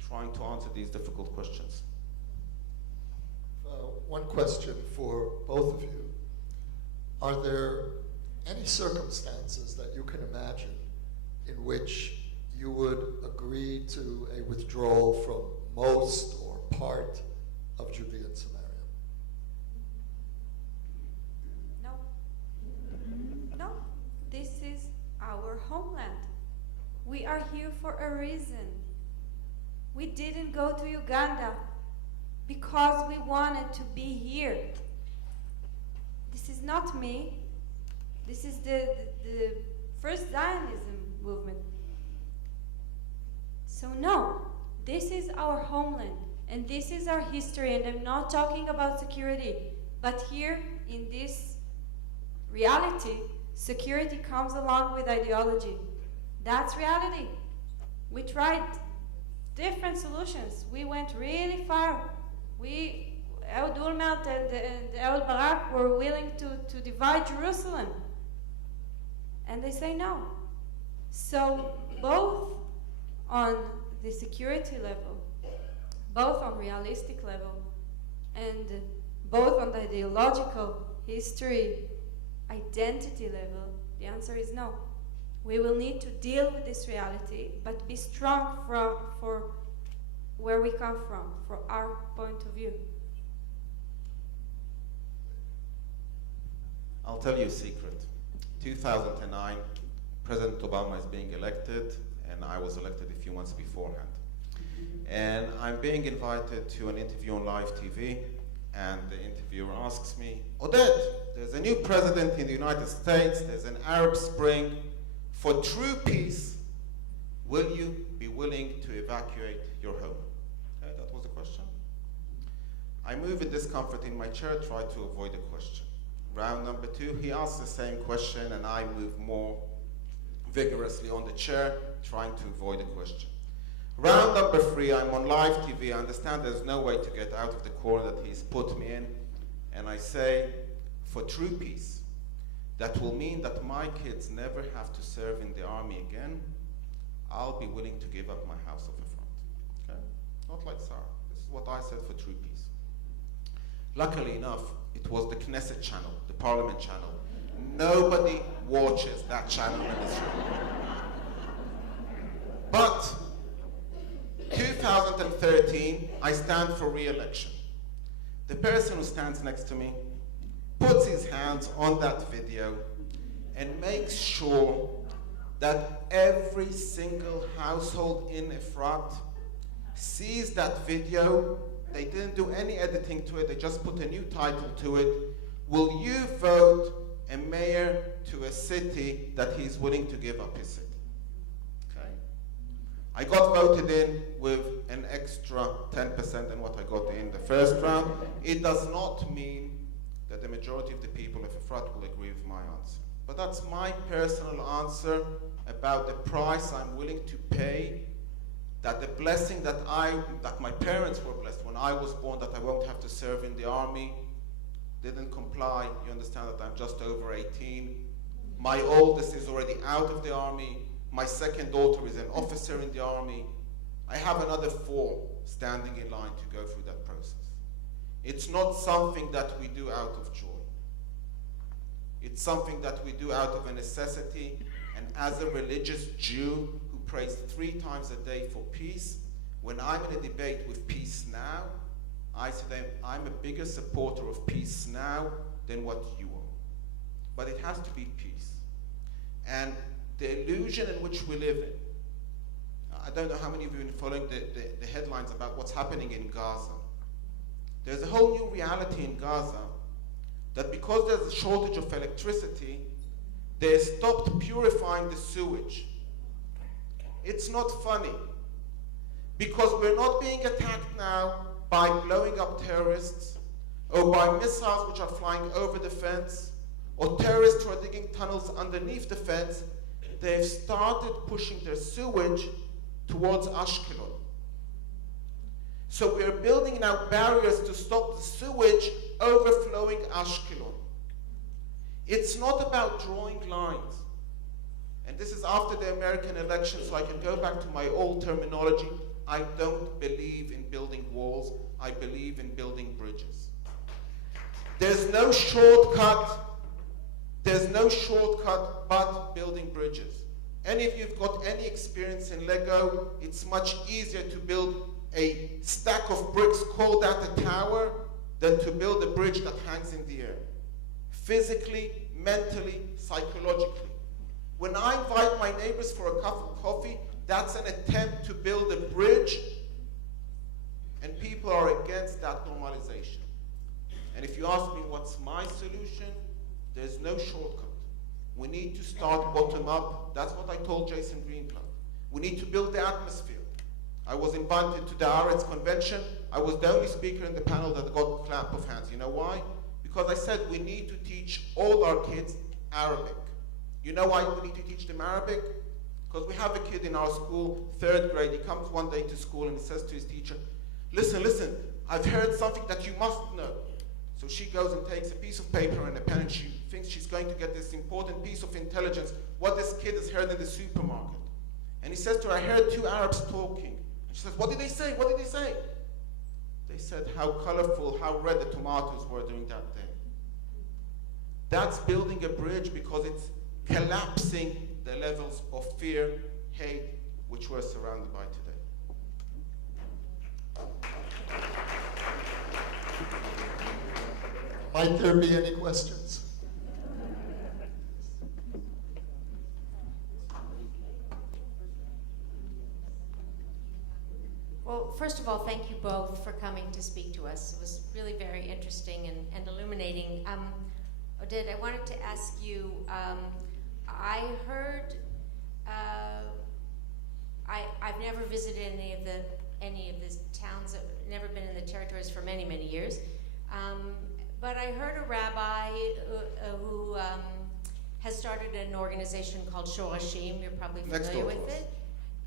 trying to answer these difficult questions. One question for both of you. Are there any circumstances that you can imagine in which you would agree to a withdrawal from most or part of Judea and Samaria? No. No. This is our homeland. We are here for a reason. We didn't go to Uganda because we wanted to be here. This is not me. This is the first Zionism movement. So no, this is our homeland, and this is our history, and I'm not talking about security, but here in this reality, security comes along with ideology. That's reality. We tried different solutions. We went really far. Ehud Olmert and Ehud Barak were willing to divide Jerusalem. And they say no. So both on the security level, both on realistic level, and both on the ideological history, identity level, the answer is no. We will need to deal with this reality, but be strong for where we come from, for our point of view. I'll tell you a secret. 2009, President Obama is being elected, and I was elected a few months beforehand. And I'm being invited to an interview on live TV, and the interviewer asks me, Oded, there's a new president in the United States, there's an Arab Spring. For true peace, will you be willing to evacuate your home? Okay, that was the question. I move in discomfort in my chair, try to avoid the question. Round number 2, he asks the same question, and I move more vigorously on the chair, trying to avoid the question. Round number 3, I'm on live TV. I understand there's no way to get out of the corner that he's put me in, and I say, for true peace, that will mean that my kids never have to serve in the army again, I'll be willing to give up my house of the front. Okay? Not like Sarah. This is what I said for true peace. Luckily enough, it was the Knesset channel, the Parliament channel. Nobody watches that channel in Israel. But 2013, I stand for re-election. The person who stands next to me puts his hands on that video and makes sure that every single household in Efrat sees that video. They didn't do any editing to it, they just put a new title to it. Will you vote a mayor to a city that he's willing to give up his city? Okay. I got voted in with an extra 10% than what I got in the first round. It does not mean that the majority of the people of Efrat will agree with my answer. But that's my personal answer about the price I'm willing to pay that the blessing that my parents were blessed when I was born, that I won't have to serve in the army, didn't comply. You understand that I'm just over 18. My oldest is already out of the army. My second daughter is an officer in the army. I have another 4 standing in line to go through that process. It's not something that we do out of joy. It's something that we do out of a necessity. And as a religious Jew who prays 3 times a day for peace, when I'm in a debate with Peace Now, I say that I'm a bigger supporter of peace now than what you are. But it has to be peace. And the illusion in which we live in, I don't know how many of you have been following the headlines about what's happening in Gaza. There's a whole new reality in Gaza that because there's a shortage of electricity, they stopped purifying the sewage. It's not funny, because we're not being attacked now by blowing up terrorists or by missiles which are flying over the fence or terrorists who are digging tunnels underneath the fence. They've started pushing their sewage towards Ashkelon. So we're building now barriers to stop the sewage overflowing Ashkelon. It's not about drawing lines. And this is after the American election, so I can go back to my old terminology. I don't believe in building walls. I believe in building bridges. There's no shortcut. There's no shortcut but building bridges. Any of you have got any experience in Lego, it's much easier to build a stack of bricks, call that a tower, than to build a bridge that hangs in the air. Physically, mentally, psychologically. When I invite my neighbors for a cup of coffee, that's an attempt to build a bridge, and people are against that normalization. And if you ask me what's my solution, there's no shortcut. We need to start bottom up. That's what I told Jason Greenblatt. We need to build the atmosphere. I was invited to the Aretz convention. I was the only speaker in the panel that got a clap of hands. You know why? Because I said we need to teach all our kids Arabic. You know why we need to teach them Arabic? Because we have a kid in our school, 3rd grade. He comes one day to school and he says to his teacher, listen, I've heard something that you must know. So she goes and takes a piece of paper and a pen, and she thinks she's going to get this important piece of intelligence, what this kid has heard in the supermarket. And he says to her, I heard 2 Arabs talking. And she says, what did they say? What did they say? They said how colorful, how red the tomatoes were during that day. That's building a bridge, because it's collapsing the levels of fear, hate, which we're surrounded by today. Might there be any questions? Well, first of all, thank you both for coming to speak to us. It was really very interesting and illuminating. Oded, I wanted to ask you, I heard, I've never visited any of the towns, I've never been in the territories for many, many years. But I heard a rabbi who has started an organization called Shorashim. You're probably familiar with it.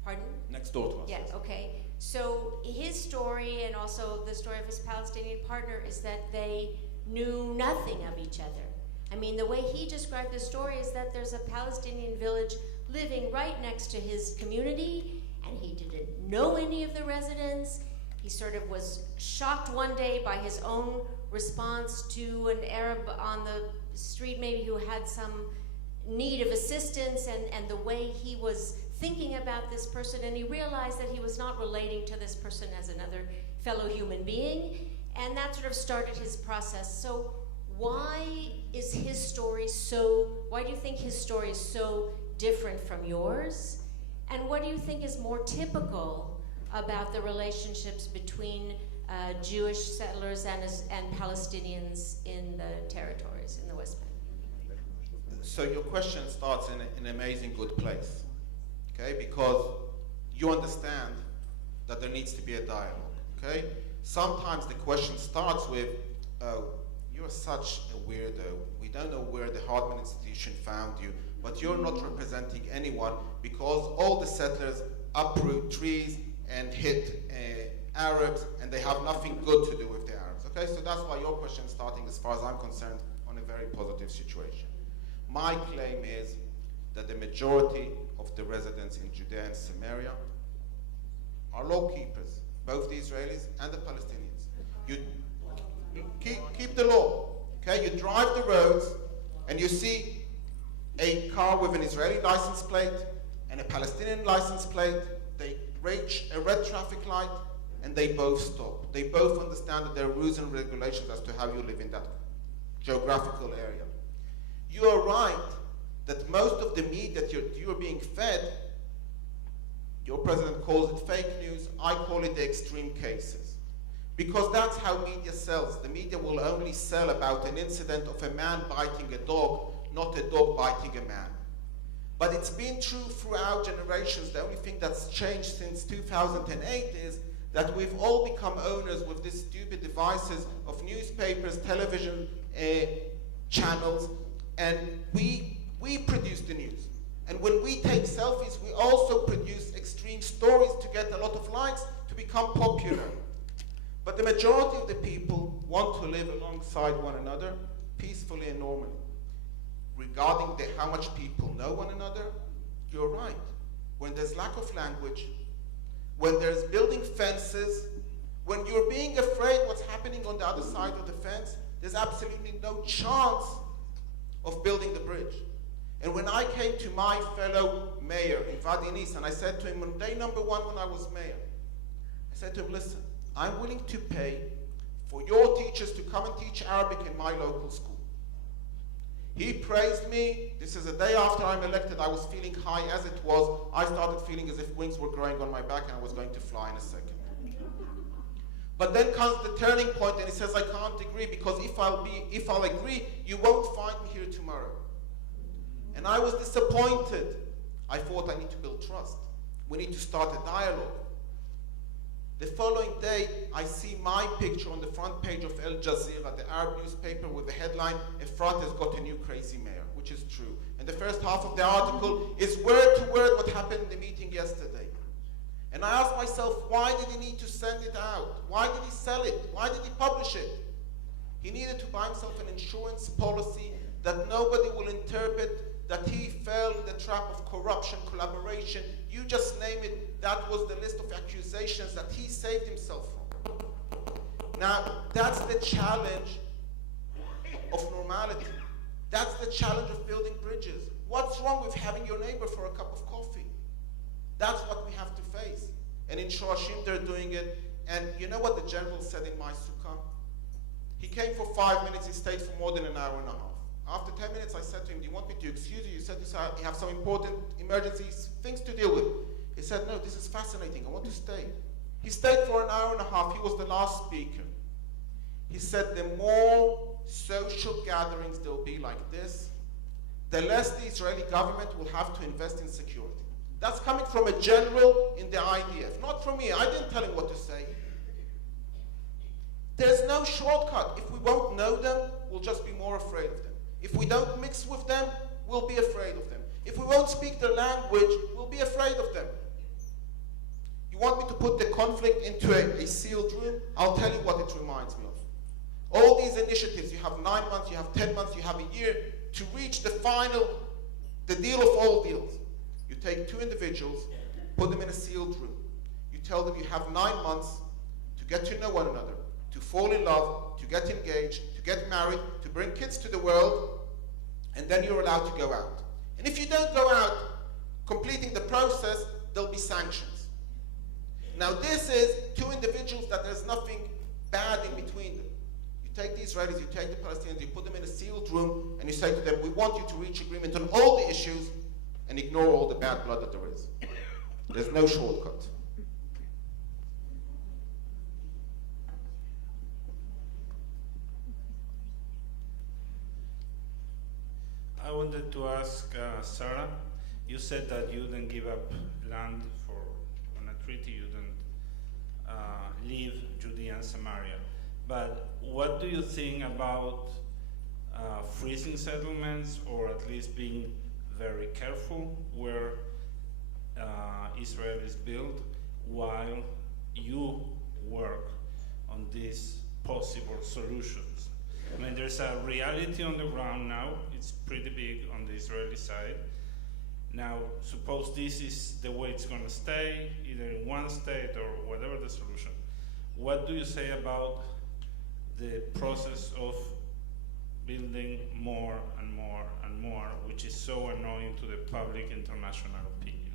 Pardon? Next door to us. Yeah, okay. So his story, and also the story of his Palestinian partner, is that they knew nothing of each other. I mean, the way he described the story is that there's a Palestinian village living right next to his community, and he didn't know any of the residents. He sort of was shocked one day by his own response to an Arab on the street, maybe who had some need of assistance, and the way he was thinking about this person, and he realized that he was not relating to this person as another fellow human being, and that sort of started his process. So why is his story why do you think his story is so different from yours? And what do you think is more typical about the relationships between Jewish settlers and Palestinians in the territories in the West Bank? So your question starts in an amazing good place, okay? Because you understand that there needs to be a dialogue, okay? Sometimes the question starts with, oh, you're such a weirdo. We don't know where the Hartman institution found you, but you're not representing anyone, because all the settlers uproot trees and hit Arabs, and they have nothing good to do with the Arabs. Okay, so that's why your question is starting, as far as I'm concerned, on a very positive situation. My claim is that the majority of the residents in Judea and Samaria are law keepers, both the Israelis and the Palestinians. You keep the law. Okay, you drive the roads and you see a car with an Israeli license plate and a Palestinian license plate. They reach a red traffic light and they both stop. They both understand that there are rules and regulations as to how you live in that geographical area. You are right that most of the meat that you're being fed, your president calls it fake news, I call it the extreme cases. Because that's how media sells. The media will only sell about an incident of a man biting a dog, not a dog biting a man. But it's been true throughout generations. The only thing that's changed since 2008 is that we've all become owners with these stupid devices of newspapers, television channels, and we produce the news. And when we take selfies, we also produce extreme stories to get a lot of likes, to become popular. But the majority of the people want to live alongside one another, peacefully and normally. Regarding how much people know one another, you're right. When there's lack of language, when there's building fences, when you're being afraid what's happening on the other side of the fence, there's absolutely no chance of building the bridge. And when I came to my fellow mayor in Vadi Nis, and I said to him on day number 1 when I was mayor, I said to him, listen, I'm willing to pay for your teachers to come and teach Arabic in my local school. He praised me. This is a day after I'm elected. I was feeling high as it was. I started feeling as if wings were growing on my back and I was going to fly in a second. But then comes the turning point and he says, I can't agree because if I'll agree, you won't find me here tomorrow. And I was disappointed. I thought I need to build trust. We need to start a dialogue. The following day, I see my picture on the front page of Al Jazeera, the Arab newspaper, with the headline, Efrat has got a new crazy mayor, which is true. And the first half of the article is word to word what happened in the meeting yesterday. And I asked myself, why did he need to send it out? Why did he sell it? Why did he publish it? He needed to buy himself an insurance policy that nobody will interpret that he fell in the trap of corruption, collaboration. You just name it, that was the list of accusations that he saved himself from. Now, that's the challenge of normality. That's the challenge of building bridges. What's wrong with having your neighbor for a cup of coffee? That's what we have to face. And in Shoashim, they're doing it. And you know what the general said in my sukkah? He came for 5 minutes, he stayed for more than an hour and a half. After 10 minutes, I said to him, do you want me to excuse you? You said you have some important emergencies, things to deal with. He said, no, this is fascinating. I want to stay. He stayed for an hour and a half. He was the last speaker. He said, the more social gatherings there will be like this, the less the Israeli government will have to invest in security. That's coming from a general in the IDF, not from me. I didn't tell him what to say. There's no shortcut. If we won't know them, we'll just be more afraid of them. If we don't mix with them, we'll be afraid of them. If we won't speak their language, we'll be afraid of them. You want me to put the conflict into a sealed room? I'll tell you what it reminds me of. All these initiatives, you have 9 months, you have 10 months, you have a year to reach the deal of all deals. You take 2 individuals, put them in a sealed room. You tell them you have 9 months to get to know one another, to fall in love, to get engaged, to get married, to bring kids to the world, and then you're allowed to go out. And if you don't go out completing the process, there'll be sanctions. Now this is 2 individuals that there's nothing bad in between them. You take the Israelis, you take the Palestinians, you put them in a sealed room, and you say to them, we want you to reach agreement on all the issues and ignore all the bad blood that there is. There's no shortcut. I wanted to ask Sara, you said that you didn't give up land on a treaty, you didn't leave Judea and Samaria. But what do you think about freezing settlements, or at least being very careful where Israel is built, while you work on these possible solutions? I mean, there's a reality on the ground now. It's pretty big on the Israeli side. Now, suppose this is the way it's going to stay, either in one state or whatever the solution. What do you say about the process of building more and more and more, which is so annoying to the public international opinion?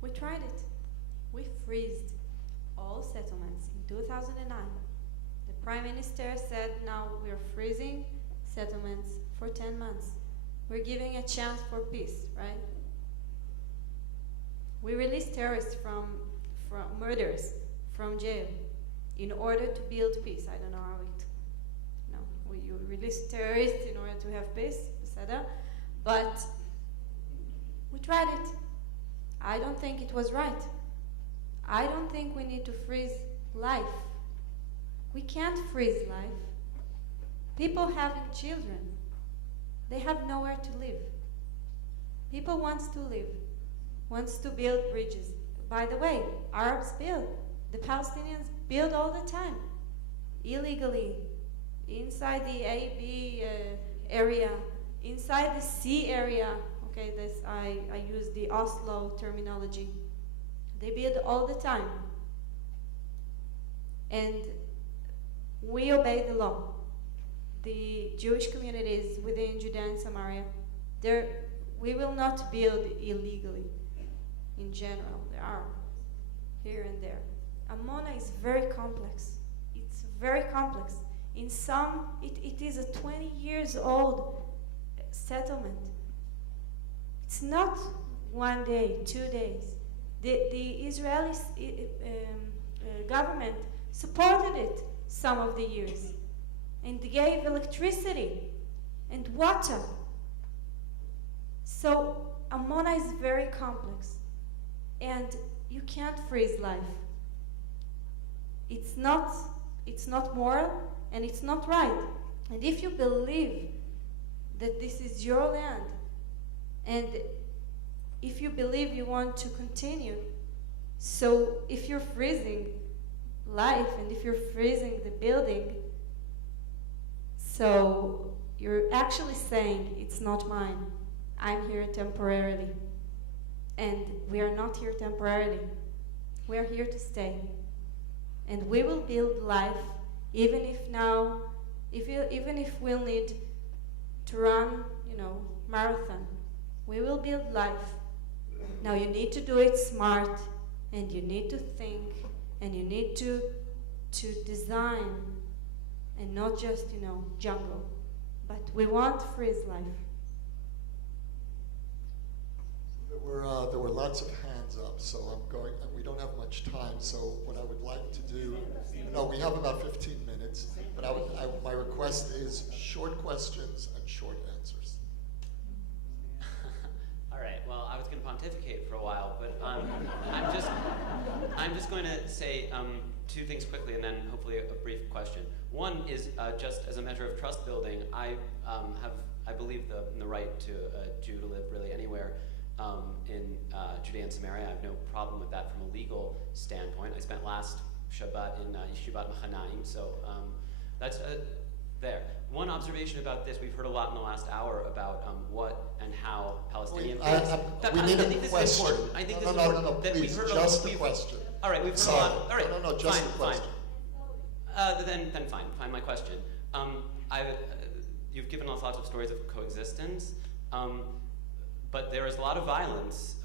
We tried it. We freezed all settlements in 2009. The Prime Minister said, now we're freezing settlements for 10 months. We're giving a chance for peace, right? We released terrorists from murderers from jail in order to build peace. I don't know how it, you release terrorists in order to have peace, etc. But we tried it. I don't think it was right. I don't think we need to freeze life. We can't freeze life. People having children, they have nowhere to live. People wants to live, wants to build bridges. By the way, Arabs build. The Palestinians build all the time, illegally, inside the A-B area, inside the C area. Okay, I use the Oslo terminology. They build all the time. And we obey the law. The Jewish communities within Judea and Samaria, we will not build illegally in general. There are here and there. Ammona is very complex. It's very complex. In some, it is a 20 years old settlement. It's not 1 day, 2 days. The Israeli government supported it some of the years and gave electricity and water. So Ammona is very complex, and you can't freeze life. It's not moral, and it's not right. And if you believe that this is your land, and if you believe you want to continue, so if you're freezing life and if you're freezing the building, so you're actually saying it's not mine. I'm here temporarily. And we are not here temporarily. We are here to stay. And we will build life even if now, even if we'll need to run, marathon. We will build life. Now you need to do it smart, and you need to think, and you need to design, and not just, jungle. But we want freeze life. There were lots of hands up, so I'm going, and we don't have much time, so what I would like to do, we have about 15 minutes, but my request is short questions and short answers. All right, well, I was going to pontificate for a while, but I'm just going to say two things quickly and then hopefully a brief question. One is just as a measure of trust building, I believe in the right to a Jew to live really anywhere in Judea and Samaria. I have no problem with that from a legal standpoint. I spent last Shabbat in Yeshivat Machanaim, so that's there. One observation about this, we've heard a lot in the last hour about what and how Palestinian we need a question. I think this is No, important. That please, we've heard just a question. All right, we've heard Sorry. a lot. All right, No, just fine, a question. Then fine, my question. You've given us lots of stories of coexistence, but there is a lot of violence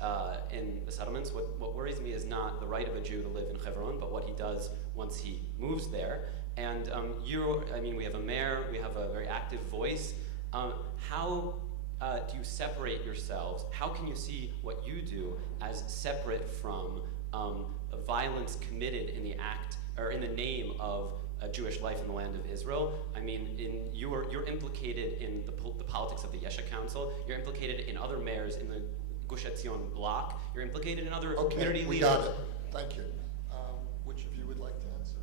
in the settlements. What worries me is not the right of a Jew to live in Hebron, but what he does once he moves there. And we have a mayor, we have a very active voice. How do you separate yourselves? How can you see what you do as separate from violence committed in the act or in the name of Jewish life in the land of Israel? I mean, you're implicated in the politics of the Yesha Council. You're implicated in other mayors in the Gush Etzion bloc. You're implicated in other community we leaders. got it. Thank you. Which of you would like to answer?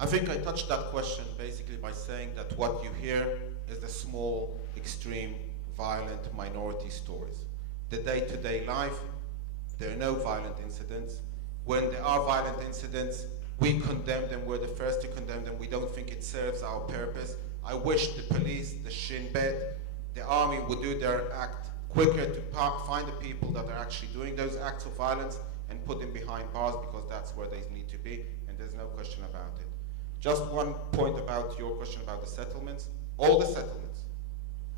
I think I touched that question basically by saying that what you hear is the small, extreme, violent minority stories. the day-to-day life, there are no violent incidents. When there are violent incidents, we condemn them. We're the first to condemn them. We don't think it serves our purpose. I wish the police, the Shin Bet, the army would do their act quicker to find the people that are actually doing those acts of violence and put them behind bars, because that's where they need to be, and there's no question about it. Just one point about your question about the settlements. All the settlements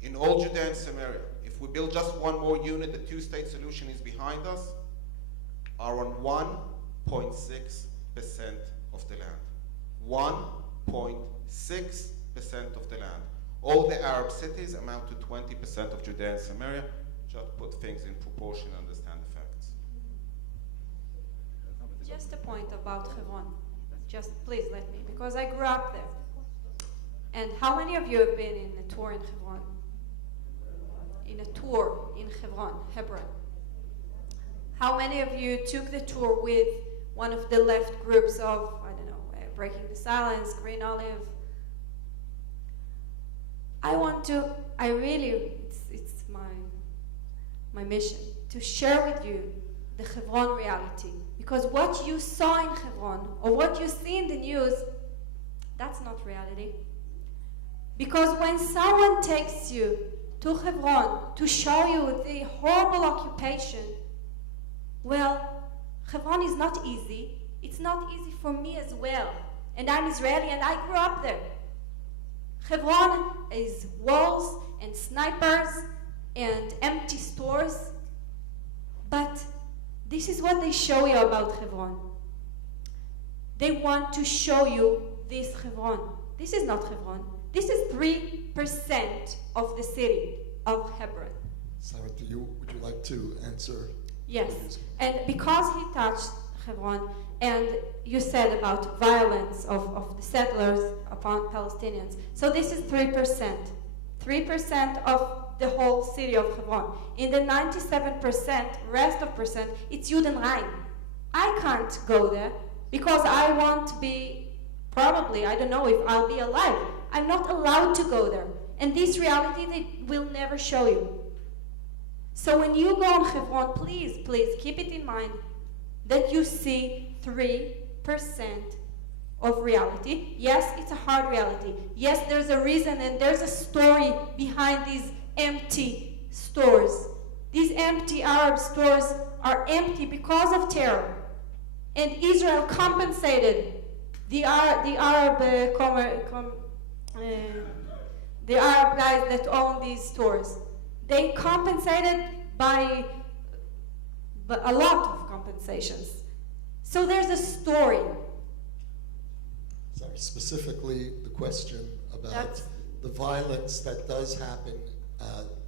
in all Judea and Samaria, if we build just one more unit, the two-state solution is behind us, are on 1.6% of the land. 1.6% of the land. All the Arab cities amount to 20% of Judea and Samaria. Just put things in proportion and understand the facts. Just a point about Hebron. Just please let me, because I grew up there. And how many of you have been in a tour in Hebron? In a tour in Hebron. How many of you took the tour with one of the left groups of, I don't know, Breaking the Silence, Green Olive? It's my mission to share with you the Hebron reality. Because what you saw in Hebron, or what you see in the news, that's not reality. Because when someone takes you to Hebron to show you the horrible occupation, well, Hebron is not easy. It's not easy for me as well. And I'm Israeli and I grew up there. Hebron is walls and snipers and empty stores. But this is what they show you about Hebron. They want to show you this Hebron. This is not Hebron. This is 3% of the city of Hebron. Sarah, would you like to answer? Yes, and because he touched Hebron, and you said about violence of the settlers upon Palestinians, so this is 3%. 3% of the whole city of Hebron. In the 97% rest of percent, it's Yud Rhein. I can't go there because I won't be, probably, I don't know if I'll be alive. I'm not allowed to go there. And this reality they will never show you. So when you go on Hebron, please keep it in mind that you see 3% of reality. Yes, it's a hard reality. Yes, there's a reason and there's a story behind these empty stores. These empty Arab stores are empty because of terror. And Israel compensated the Arab guys that own these stores. They compensated by a lot of compensations. So there's a story. Sorry, specifically the question about the violence that does happen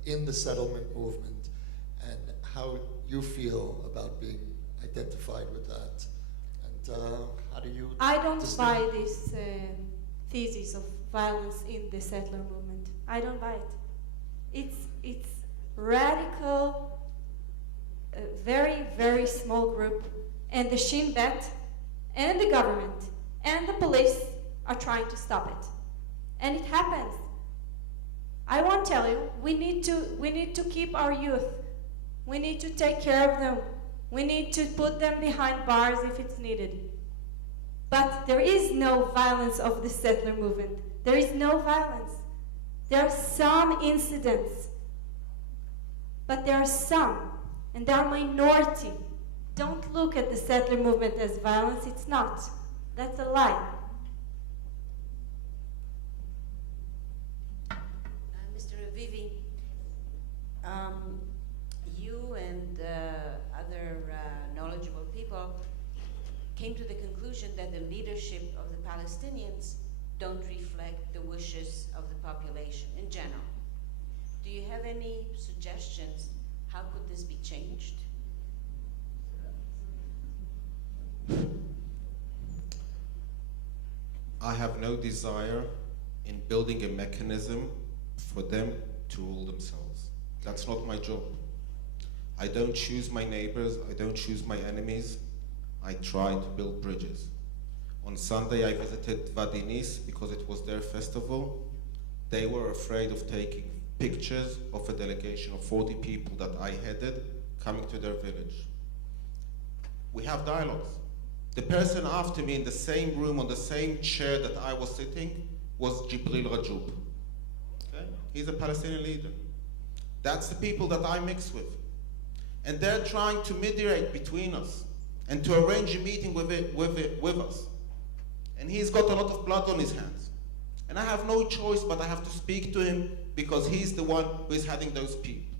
in the settlement movement and how you feel about being identified with that. And how do you I don't buy this thesis of violence in the settler movement. I don't buy it. It's radical, very, very small group, and the Shin Bet and the government and the police are trying to stop it. And it happens. I won't tell you, we need to keep our youth. We need to take care of them. We need to put them behind bars if it's needed. But there is no violence of the settler movement. There is no violence. There are some incidents, but there are some, and they are minority. Don't look at the settler movement as violence. It's not. That's a lie. Mr. Revivi, you and other knowledgeable people came to the conclusion that the leadership of the Palestinians don't reflect the wishes of the population in general. Do you have any suggestions? How could this be changed? I have no desire in building a mechanism for them to rule themselves. That's not my job. I don't choose my neighbors, I don't choose my enemies. I try to build bridges. On Sunday I visited Vadinis because it was their festival. They were afraid of taking pictures of a delegation of 40 people that I headed coming to their village. We have dialogues. The person after me in the same room, on the same chair that I was sitting, was Jibril Rajoub. Okay? He's a Palestinian leader. That's the people that I mix with. And they're trying to mediate between us and to arrange a meeting with us. And he's got a lot of blood on his hands. And I have no choice, but I have to speak to him because he's the one who is heading those people.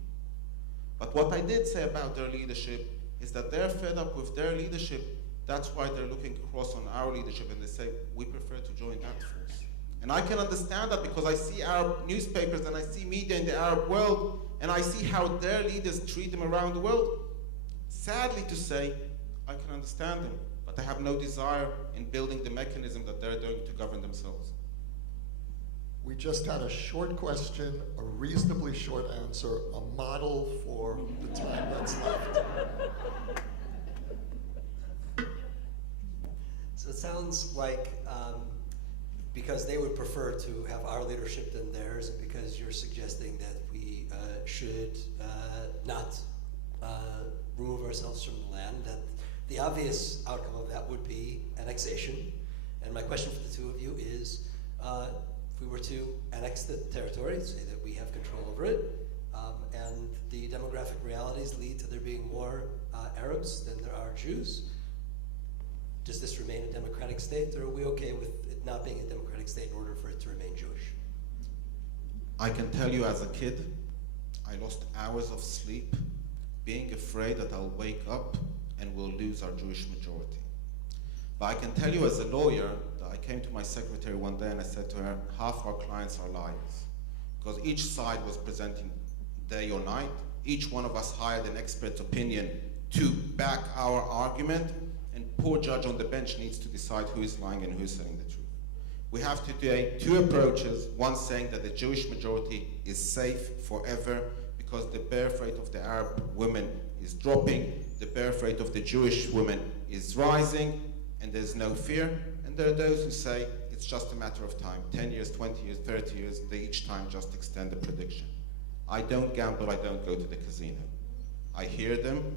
But what I did say about their leadership is that they're fed up with their leadership. That's why they're looking across on our leadership and they say, we prefer to join that force. And I can understand that because I see Arab newspapers and I see media in the Arab world and I see how their leaders treat them around the world. Sadly to say, I can understand them, but I have no desire in building the mechanism that they're doing to govern themselves. We just had a short question, a reasonably short answer, a model for the time that's left. So it sounds like because they would prefer to have our leadership than theirs, and because you're suggesting that we should not remove ourselves from the land, that the obvious outcome of that would be annexation. And my question for the two of you is, if we were to annex the territory, say that we have control over it, and the demographic realities lead to there being more Arabs than there are Jews, does this remain a democratic state, or are we okay with it not being a democratic state in order for it to remain Jewish? I can tell you as a kid, I lost hours of sleep being afraid that I'll wake up and we'll lose our Jewish majority. But I can tell you as a lawyer that I came to my secretary one day and I said to her, half our clients are liars. Because each side was presenting day or night. Each one of us hired an expert's opinion to back our argument, and poor judge on the bench needs to decide who is lying and who is telling the truth. We have today two approaches, one saying that the Jewish majority is safe forever because the birth rate of the Arab women is dropping, the birth rate of the Jewish women is rising, and there's no fear. And there are those who say it's just a matter of time, 10 years, 20 years, 30 years, they each time just extend the prediction. I don't gamble, I don't go to the casino. I hear them,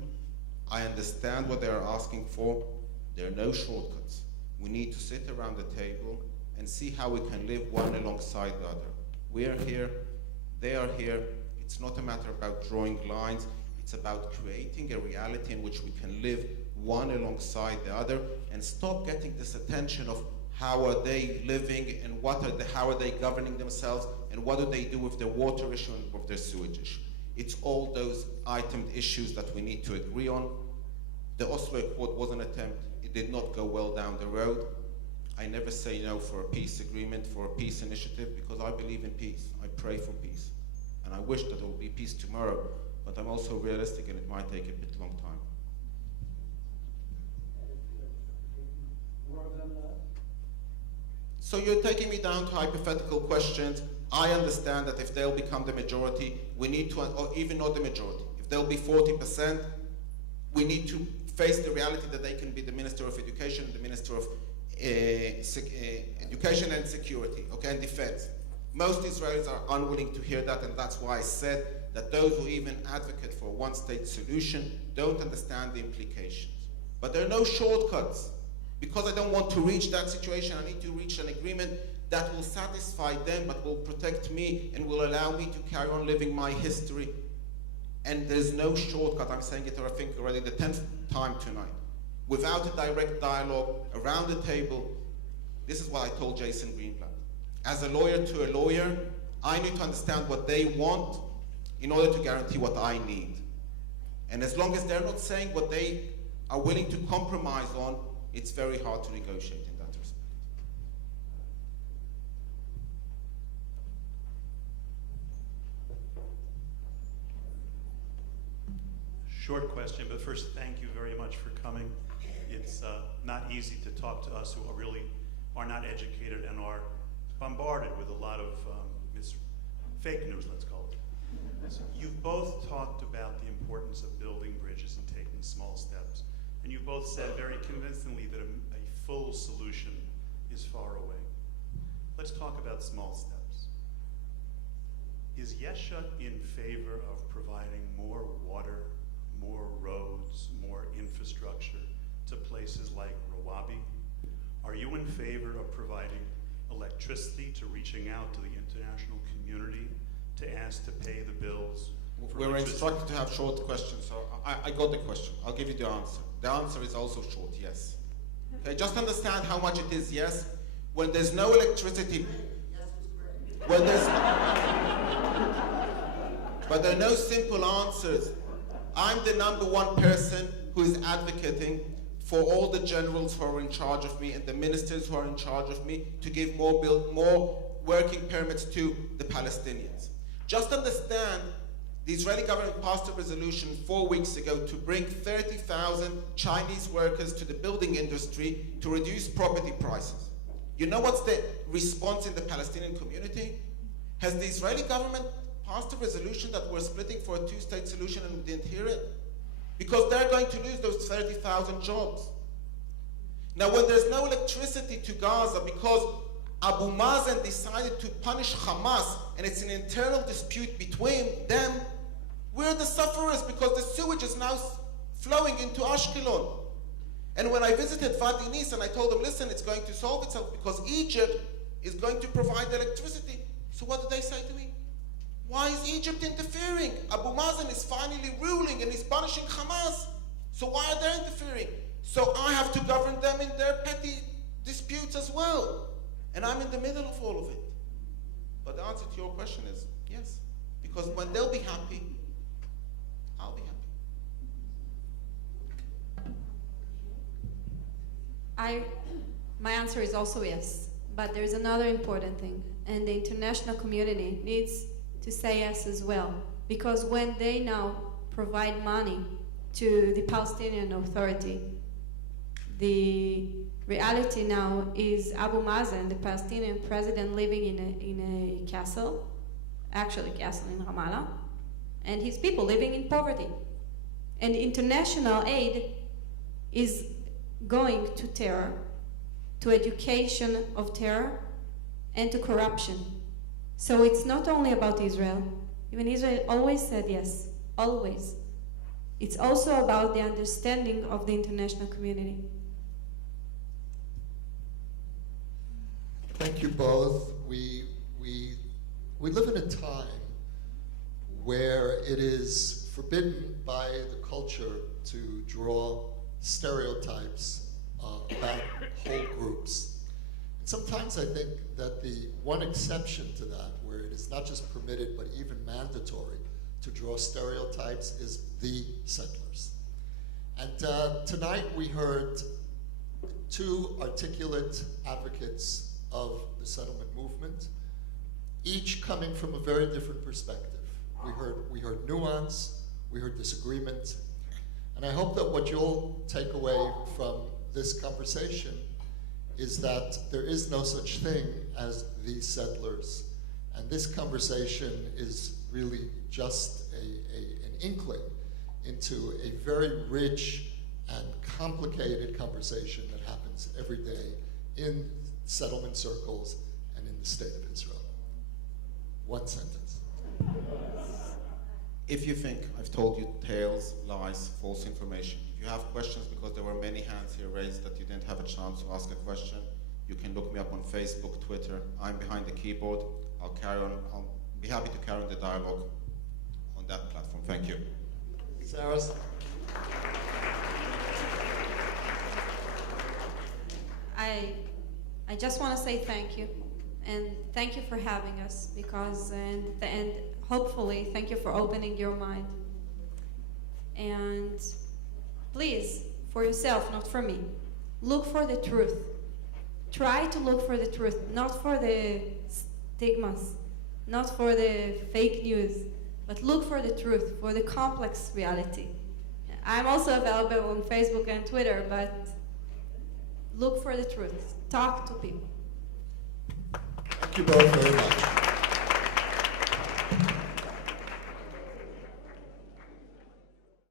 I understand what they are asking for. There are no shortcuts. We need to sit around the table and see how we can live one alongside the other. We are here, they are here. It's not a matter about drawing lines, it's about creating a reality in which we can live one alongside the other and stop getting this attention of how are they living and how are they governing themselves and what do they do with their water issue and with their sewage issue. It's all those itemed issues that we need to agree on. The Oslo Accord was an attempt. It did not go well down the road. I never say no for a peace agreement, for a peace initiative, because I believe in peace. I pray for peace. And I wish that there will be peace tomorrow, but I'm also realistic and it might take a bit long time. So you're taking me down to hypothetical questions. I understand that if they'll become the majority, we need to, or even not the majority, if they'll be 40%, we need to face the reality that they can be the Minister of Education, the Minister of Education and Security, okay, and Defense. Most Israelis are unwilling to hear that, and that's why I said that those who even advocate for a one-state solution don't understand the implications. But there are no shortcuts. Because I don't want to reach that situation, I need to reach an agreement that will satisfy them, but will protect me and will allow me to carry on living my history. And there's no shortcut. I'm saying it, I think, already the 10th time tonight. Without a direct dialogue around the table, this is what I told Jason Greenblatt. As a lawyer to a lawyer, I need to understand what they want in order to guarantee what I need. And as long as they're not saying what they are willing to compromise on, it's very hard to negotiate in that respect. Short question, but first, thank you very much for coming. It's not easy to talk to us who are not educated and are bombarded with a lot of fake news, let's call it. So you've both talked about the importance of building bridges and taking small steps. And you both said very convincingly that a full solution is far away. Let's talk about small steps. is Yesha in favor of providing more water, more roads, more infrastructure to places like Rawabi? Are you in favor of providing electricity to reaching out to the international community to ask to pay the bills? For We're electricity? instructed to have short questions, so I got the question. I'll give you the answer. The answer is also short, yes. Okay, just understand how much it is, yes. When there's no electricity, when there's, but there are no simple answers. I'm the #1 person who is advocating for all the generals who are in charge of me and the ministers who are in charge of me to give more working permits to the Palestinians. Just understand, the Israeli government passed a resolution 4 weeks ago to bring 30,000 Chinese workers to the building industry to reduce property prices. You know what's the response in the Palestinian community? Has the Israeli government passed a resolution that we're splitting for a two-state solution and we didn't hear it? Because they're going to lose those 30,000 jobs. Now, when there's no electricity to Gaza because Abu Mazen decided to punish Hamas and it's an internal dispute between them, we're the sufferers because the sewage is now flowing into Ashkelon. And when I visited Wadi Nis and I told them, listen, it's going to solve itself because Egypt is going to provide the electricity. So what did they say to me? Why is Egypt interfering? Abu Mazen is finally ruling and he's punishing Hamas. So why are they interfering? So I have to govern them in their petty disputes as well. And I'm in the middle of all of it. But the answer to your question is yes. Because when they'll be happy, I'll be happy. My answer is also yes. But there's another important thing. And the international community needs to say yes as well, because when they now provide money to the Palestinian Authority, the reality now is Abu Mazen, the Palestinian president, living in a castle, actually castle in Ramallah, and his people living in poverty. And international aid is going to terror, to education of terror, and to corruption. So it's not only about Israel. Even Israel always said yes, always. It's also about the understanding of the international community. Thank you both. We live in a time where it is forbidden by the culture to draw stereotypes about whole groups. Sometimes I think that the one exception to that, where it is not just permitted but even mandatory to draw stereotypes, is the settlers. And tonight we heard two articulate advocates of the settlement movement, each coming from a very different perspective. We heard nuance, we heard disagreement, and I hope that what you'll take away from this conversation is that there is no such thing as the settlers. And this conversation is really just an inkling into a very rich and complicated conversation that happens every day in settlement circles and in the state of Israel. One sentence. If you think I've told you tales, lies, false information, if you have questions, because there were many hands here raised that you didn't have a chance to ask a question, you can look me up on Facebook, Twitter. I'm behind the keyboard. I'll be happy to carry on the dialogue on that platform. Thank you. Sarah? I just want to say thank you, and thank you for having us, because and hopefully thank you for opening your mind. And please, for yourself, not for me, look for the truth. Try to look for the truth, not for the stigmas, not for the fake news, but look for the truth, for the complex reality. I'm also available on Facebook and Twitter, but look for the truth. Talk to people. Thank you both very much.